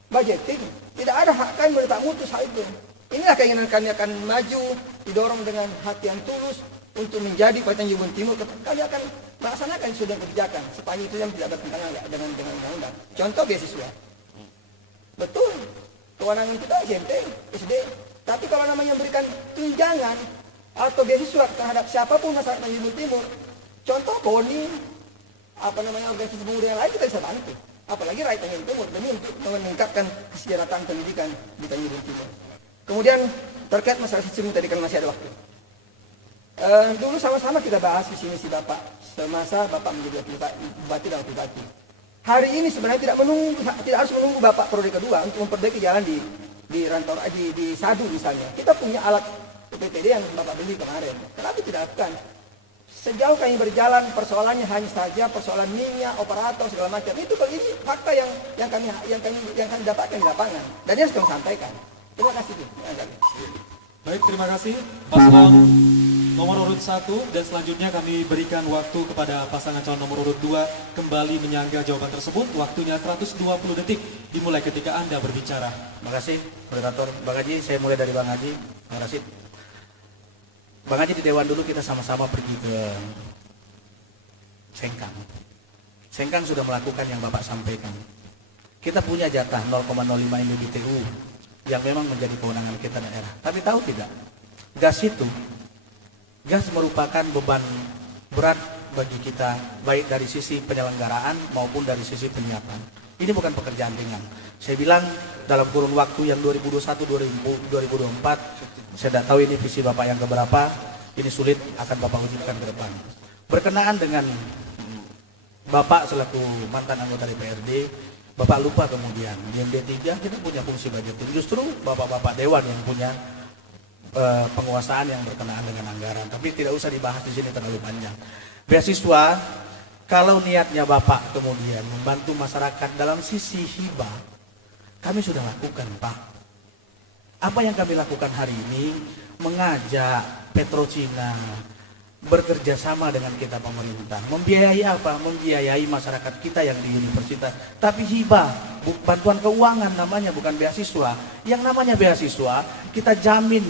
Budgeting. Tidak ada hak kami tak mutus hal itu. Inilah keinginan kami akan maju, didorong dengan hati yang tulus untuk menjadi Kabupaten Jabung Timur. Kami akan melaksanakan sudah kebijakan sepanjang itu yang tidak bertentangan dengan undang-undang. Contoh beasiswa. Betul. Kewenangan kita SMP, SD. Tapi kalau namanya memberikan tunjangan atau beasiswa terhadap siapapun masyarakat Jabung Timur, contoh KONI, organisasi pemuda yang lain, kita bisa bantu. Apalagi rakyat Tanjung Timur demi untuk meningkatkan kesejahteraan pendidikan di Tanjung Timur. Kemudian terkait masalah sistem tadi kan masih ada waktu. Dulu sama-sama kita bahas di sini si Bapak semasa Bapak menjadi bupati dan bupati. Hari ini sebenarnya tidak harus menunggu Bapak periode kedua untuk memperbaiki jalan di Rantau di Sadu misalnya. Kita punya alat PPTD yang Bapak beli kemarin. Kenapa tidak lakukan? Sejauh kami berjalan persoalannya hanya saja persoalan minyak, operator segala macam. Itu ini fakta yang kami dapatkan di lapangan dan ini harus kami sampaikan. Terima kasih. Baik, terima kasih paslon nomor urut 1 dan selanjutnya kami berikan waktu kepada pasangan calon nomor urut 2 kembali menyangga jawaban tersebut. Waktunya 120 detik dimulai ketika Anda berbicara. Terima kasih, moderator. Bang Haji, saya mulai dari Bang Haji. Bang Rasid. Bang Haji, di Dewan dulu kita sama-sama pergi ke Sengkang. Sengkang sudah melakukan yang Bapak sampaikan. Kita punya jatah 0,05 ini di TU yang memang menjadi kewenangan kita daerah. Tapi tahu tidak, gas merupakan beban berat bagi kita, baik dari sisi penyelenggaraan maupun dari sisi penyiapan. Ini bukan pekerjaan ringan. Saya bilang dalam kurun waktu yang 2021-2024, saya tidak tahu ini visi Bapak yang keberapa, ini sulit akan Bapak wujudkan ke depan. Berkenaan dengan Bapak selaku mantan anggota DPRD, Bapak lupa kemudian di MD3 kita punya fungsi budgeting. Justru Bapak-Bapak Dewan yang punya penguasaan yang berkenaan dengan anggaran. Tapi tidak usah dibahas di sini terlalu panjang. Beasiswa, kalau niatnya Bapak kemudian membantu masyarakat dalam sisi hibah, kami sudah lakukan Pak. Apa yang kami lakukan hari ini, mengajak Petrocina bekerja sama dengan kita pemerintah. Membiayai apa? Membiayai masyarakat kita yang di universitas. Tapi hibah, bantuan keuangan namanya, bukan beasiswa. Yang namanya beasiswa, kita jamin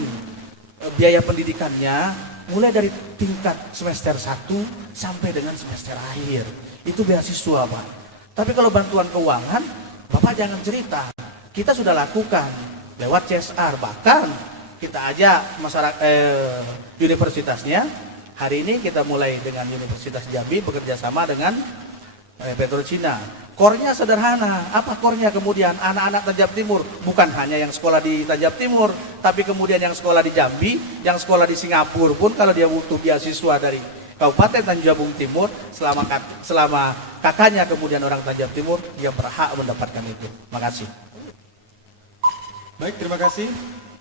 biaya pendidikannya mulai dari tingkat semester 1 sampai dengan semester akhir. Itu beasiswa Pak. Tapi kalau bantuan keuangan, Bapak jangan cerita. Kita sudah lakukan lewat CSR. Bahkan kita ajak masyarakat universitasnya. Hari ini kita mulai dengan Universitas Jambi bekerja sama dengan Petrocina. Kornya sederhana. Apa kornya kemudian? Anak-anak Tajab Timur. Bukan hanya yang sekolah di Tajab Timur, tapi kemudian yang sekolah di Jambi, yang sekolah di Singapura pun kalau dia butuh beasiswa dari Kabupaten Tanjung Jabung Timur selama kakaknya kemudian orang Tanjung Timur, dia berhak mendapatkan itu. Makasih. Baik, terima kasih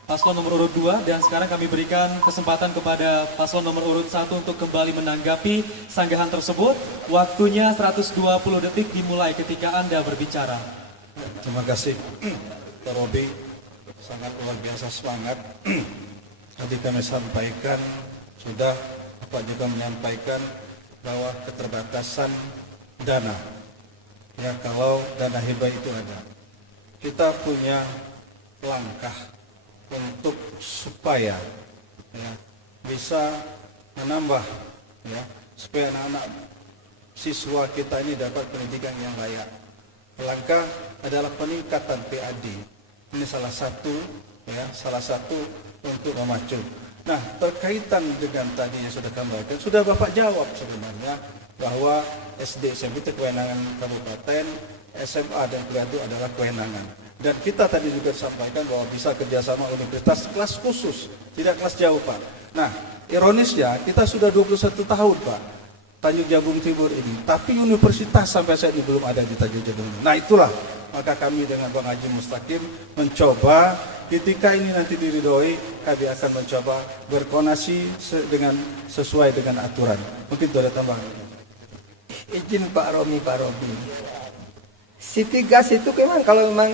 paslon nomor urut 2, dan sekarang kami berikan kesempatan kepada paslon nomor urut 1 untuk kembali menanggapi sanggahan tersebut. Waktunya 120 detik dimulai ketika Anda berbicara. Terima kasih Pak Robi, sangat luar biasa semangat. Tadi kami sampaikan, sudah Bapak juga menyampaikan bahwa keterbatasan dana. Ya, kalau dana hibah itu ada, kita punya langkah untuk supaya ya, bisa menambah ya, supaya anak-anak siswa kita ini dapat pendidikan yang layak. Langkah adalah peningkatan PAD. Ini salah satu untuk memacu. Nah, berkaitan dengan tadi yang sudah kami berikan, sudah Bapak jawab sebenarnya bahwa SD SMP itu kewenangan kabupaten, SMA dan kuliah itu adalah kewenangan. Dan kita tadi juga sampaikan bahwa bisa kerjasama universitas kelas khusus, tidak kelas jauh, Pak. Nah, ironisnya kita sudah 21 tahun, Pak, Tanjung Jabung Timur ini, tapi universitas sampai saat ini belum ada di Tanjung Jabung. Nah, itulah maka kami dengan Bang Haji Mustaqim mencoba, ketika ini nanti diridhoi, kami akan mencoba berkoordinasi sesuai dengan aturan. Mungkin itu ada tambahan. Izin Pak Romi. Sitigas itu memang kalau memang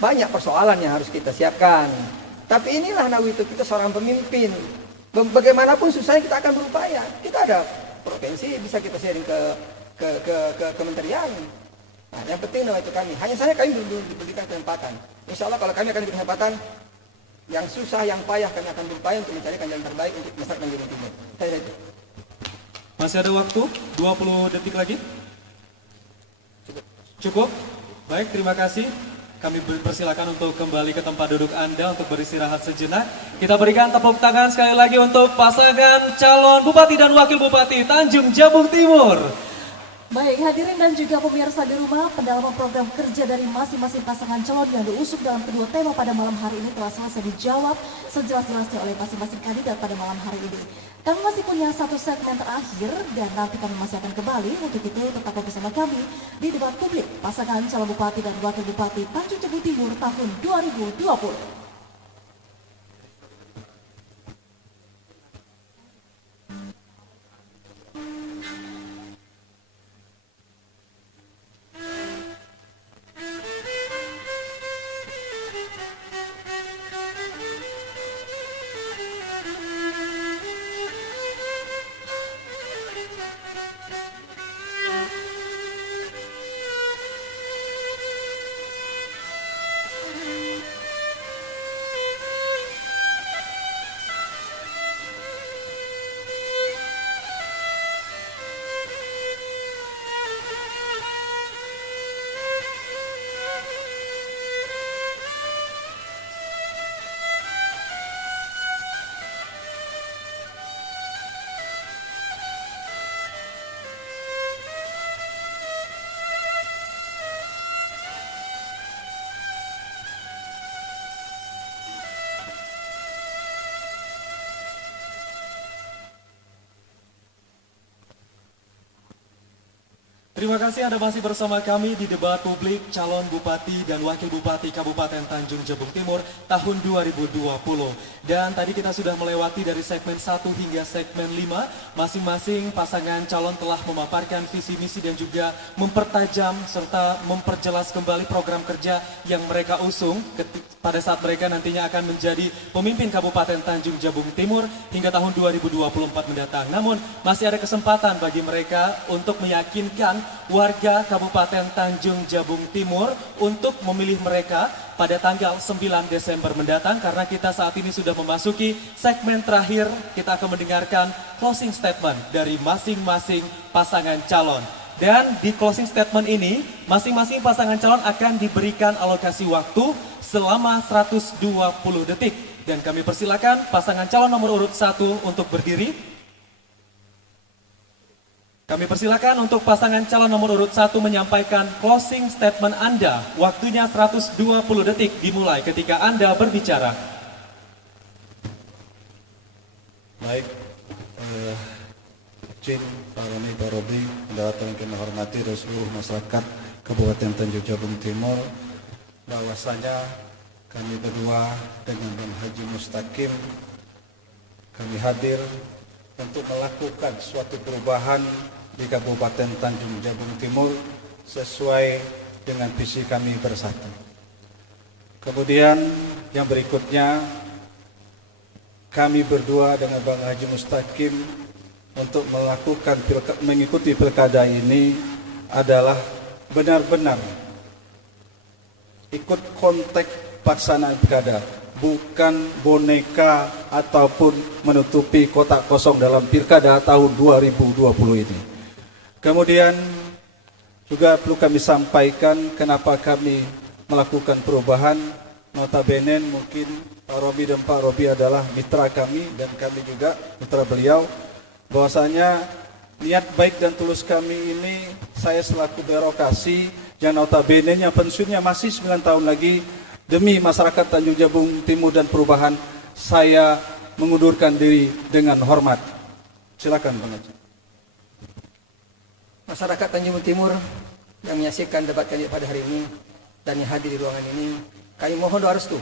banyak persoalan yang harus kita siapkan. Tapi inilah Nawi itu, kita seorang pemimpin. Bagaimanapun susahnya kita akan berupaya. Kita ada provinsi, bisa kita sharing ke kementerian. Nah, yang penting Nawi itu kami. Hanya saja kami belum diberikan kesempatan. Insya Allah kalau kami akan diberi kesempatan, yang susah, yang payah kami akan berupaya untuk mencarikan jalan terbaik untuk masyarakat Jabung Timur. Saya itu. Masih ada waktu 20 detik lagi. Cukup? Baik, terima kasih. Kami persilakan untuk kembali ke tempat duduk Anda untuk beristirahat sejenak. Kita berikan tepuk tangan sekali lagi untuk pasangan calon Bupati dan Wakil Bupati Tanjung Jabung Timur. Baik, hadirin dan juga pemirsa di rumah, pendalaman program kerja dari masing-masing pasangan calon yang diusung dalam kedua tema pada malam hari ini telah selesai dijawab sejelas-jelasnya oleh masing-masing kandidat pada malam hari ini. Kami masih punya satu segmen terakhir dan nanti kami masih akan kembali. Untuk itu tetaplah bersama kami di debat publik pasangan calon Bupati dan Wakil Bupati Tanjung Jabung Timur tahun 2020. Terima kasih Anda masih bersama kami di debat publik calon Bupati dan Wakil Bupati Kabupaten Tanjung Jabung Timur tahun 2020. Dan tadi kita sudah melewati dari segmen 1 hingga segmen 5. Masing-masing pasangan calon telah memaparkan visi misi dan juga mempertajam serta memperjelas kembali program kerja yang mereka usung pada saat mereka nantinya akan menjadi pemimpin Kabupaten Tanjung Jabung Timur hingga tahun 2024 mendatang. Namun masih ada kesempatan bagi mereka untuk meyakinkan warga Kabupaten Tanjung Jabung Timur untuk memilih mereka pada tanggal 9 Desember mendatang, karena kita saat ini sudah memasuki segmen terakhir. Kita akan mendengarkan closing statement dari masing-masing pasangan calon. Dan di closing statement ini, masing-masing pasangan calon akan diberikan alokasi waktu selama 120 detik. Dan kami persilakan pasangan calon nomor urut 1 untuk berdiri. Kami persilakan untuk pasangan calon nomor urut 1 menyampaikan closing statement Anda. Waktunya 120 detik dimulai ketika Anda berbicara. Baik, Cin, Pak Roni, Pak Robi, datang yang kami hormati dan seluruh masyarakat Kabupaten Tanjung Jabung Timur, bahwasanya kami berdua dengan Bang Haji Mustaqim kami hadir untuk melakukan suatu perubahan di Kabupaten Tanjung Jabung Timur sesuai dengan visi kami bersatu. Kemudian yang berikutnya kami berdua dengan Bang Haji Mustaqim untuk mengikuti pilkada ini adalah benar-benar ikut konteks pelaksanaan pilkada, bukan boneka ataupun menutupi kotak kosong dalam pilkada tahun 2020 ini. Kemudian juga perlu kami sampaikan kenapa kami melakukan perubahan. Notabene mungkin Pak Robi dan Pak Robi adalah mitra kami dan kami juga mitra beliau. Bahwasanya niat baik dan tulus kami ini, saya selaku birokrasi yang notabene-nya pensiunnya masih 9 tahun lagi, demi masyarakat Tanjung Jabung Timur dan perubahan, saya mengundurkan diri dengan hormat. Silakan Bang Haji. Masyarakat Tanjung Timur yang menyaksikan debat kami pada hari ini dan yang hadir di ruangan ini, kami mohon doa restu.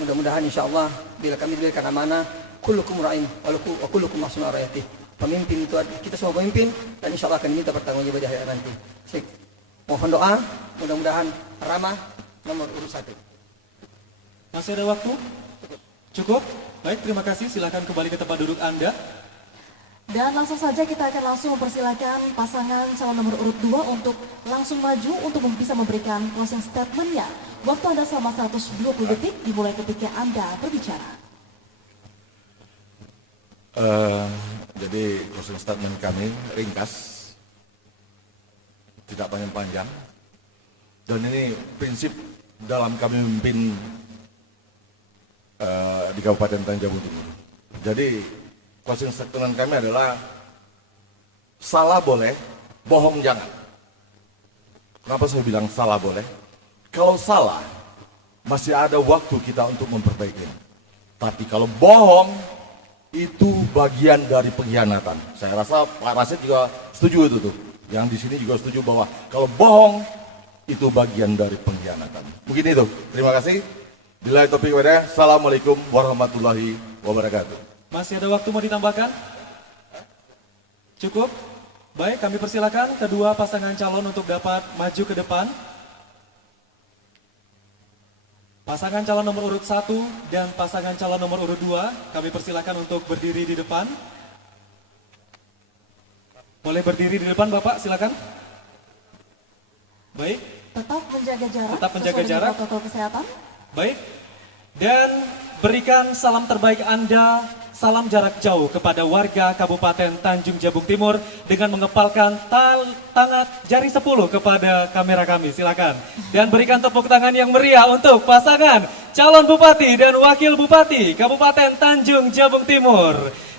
Mudah-mudahan insya Allah bila kami diberikan amanah, kullukum ra'in wa kullukum mas'ulun an ra'iyatih. Pemimpin itu kita semua pemimpin dan insya Allah akan diminta pertanggungjawaban di hari nanti. Mohon doa, mudah-mudahan ramah nomor urut 1. Masih ada waktu? Cukup? Baik, terima kasih. Silakan kembali ke tempat duduk Anda. Dan langsung saja kita akan langsung mempersilakan pasangan calon nomor urut 2 untuk langsung maju untuk bisa memberikan closing statement-nya. Waktu Anda selama 120 detik dimulai ketika Anda berbicara. Jadi closing statement kami ringkas, tidak panjang-panjang. Dan ini prinsip dalam kami memimpin di Kabupaten Tanjung Jabung Timur. Jadi closing statement kami adalah salah boleh, bohong jangan. Kenapa saya bilang salah boleh? Kalau salah masih ada waktu kita untuk memperbaiki. Tapi kalau bohong itu bagian dari pengkhianatan. Saya rasa Pak Rasid juga setuju itu tuh. Yang di sini juga setuju bahwa kalau bohong itu bagian dari pengkhianatan. Mungkin itu. Terima kasih. Bila topik wadah, assalamualaikum warahmatullahi wabarakatuh. Masih ada waktu mau ditambahkan? Cukup? Baik, kami persilakan kedua pasangan calon untuk dapat maju ke depan. Pasangan calon nomor urut 1 dan pasangan calon nomor urut 2, kami persilakan untuk berdiri di depan. Boleh berdiri di depan Bapak, silakan. Baik. Tetap menjaga jarak. Tetap menjaga sesuai dengan jarak. protokol kesehatan. Baik, dan berikan salam terbaik Anda, salam jarak jauh kepada warga Kabupaten Tanjung Jabung Timur dengan mengepalkan tangan jari 10 kepada kamera kami, silakan. Dan berikan tepuk tangan yang meriah untuk pasangan calon Bupati dan Wakil Bupati Kabupaten Tanjung Jabung Timur.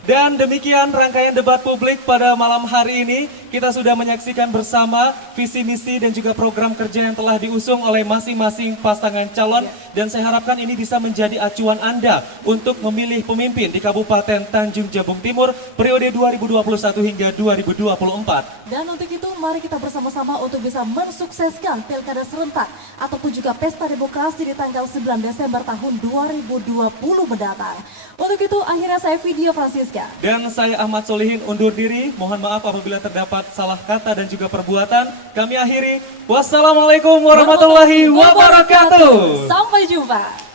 Dan demikian rangkaian debat publik pada malam hari ini. Kita sudah menyaksikan bersama visi misi dan juga program kerja yang telah diusung oleh masing-masing pasangan calon. Dan saya harapkan ini bisa menjadi acuan Anda untuk memilih pemimpin di Kabupaten Tanjung Jabung Timur periode 2021 hingga 2024. Dan untuk itu mari kita bersama-sama untuk bisa mensukseskan pilkada serentak ataupun juga pesta demokrasi di tanggal 9 Desember tahun 2020 mendatang. Untuk itu akhirnya saya Vidya Francisca. Dan saya Ahmad Solihin undur diri. Mohon maaf apabila terdapat salah kata dan juga perbuatan. Kami akhiri. Wassalamualaikum warahmatullahi wabarakatuh. Sampai jumpa.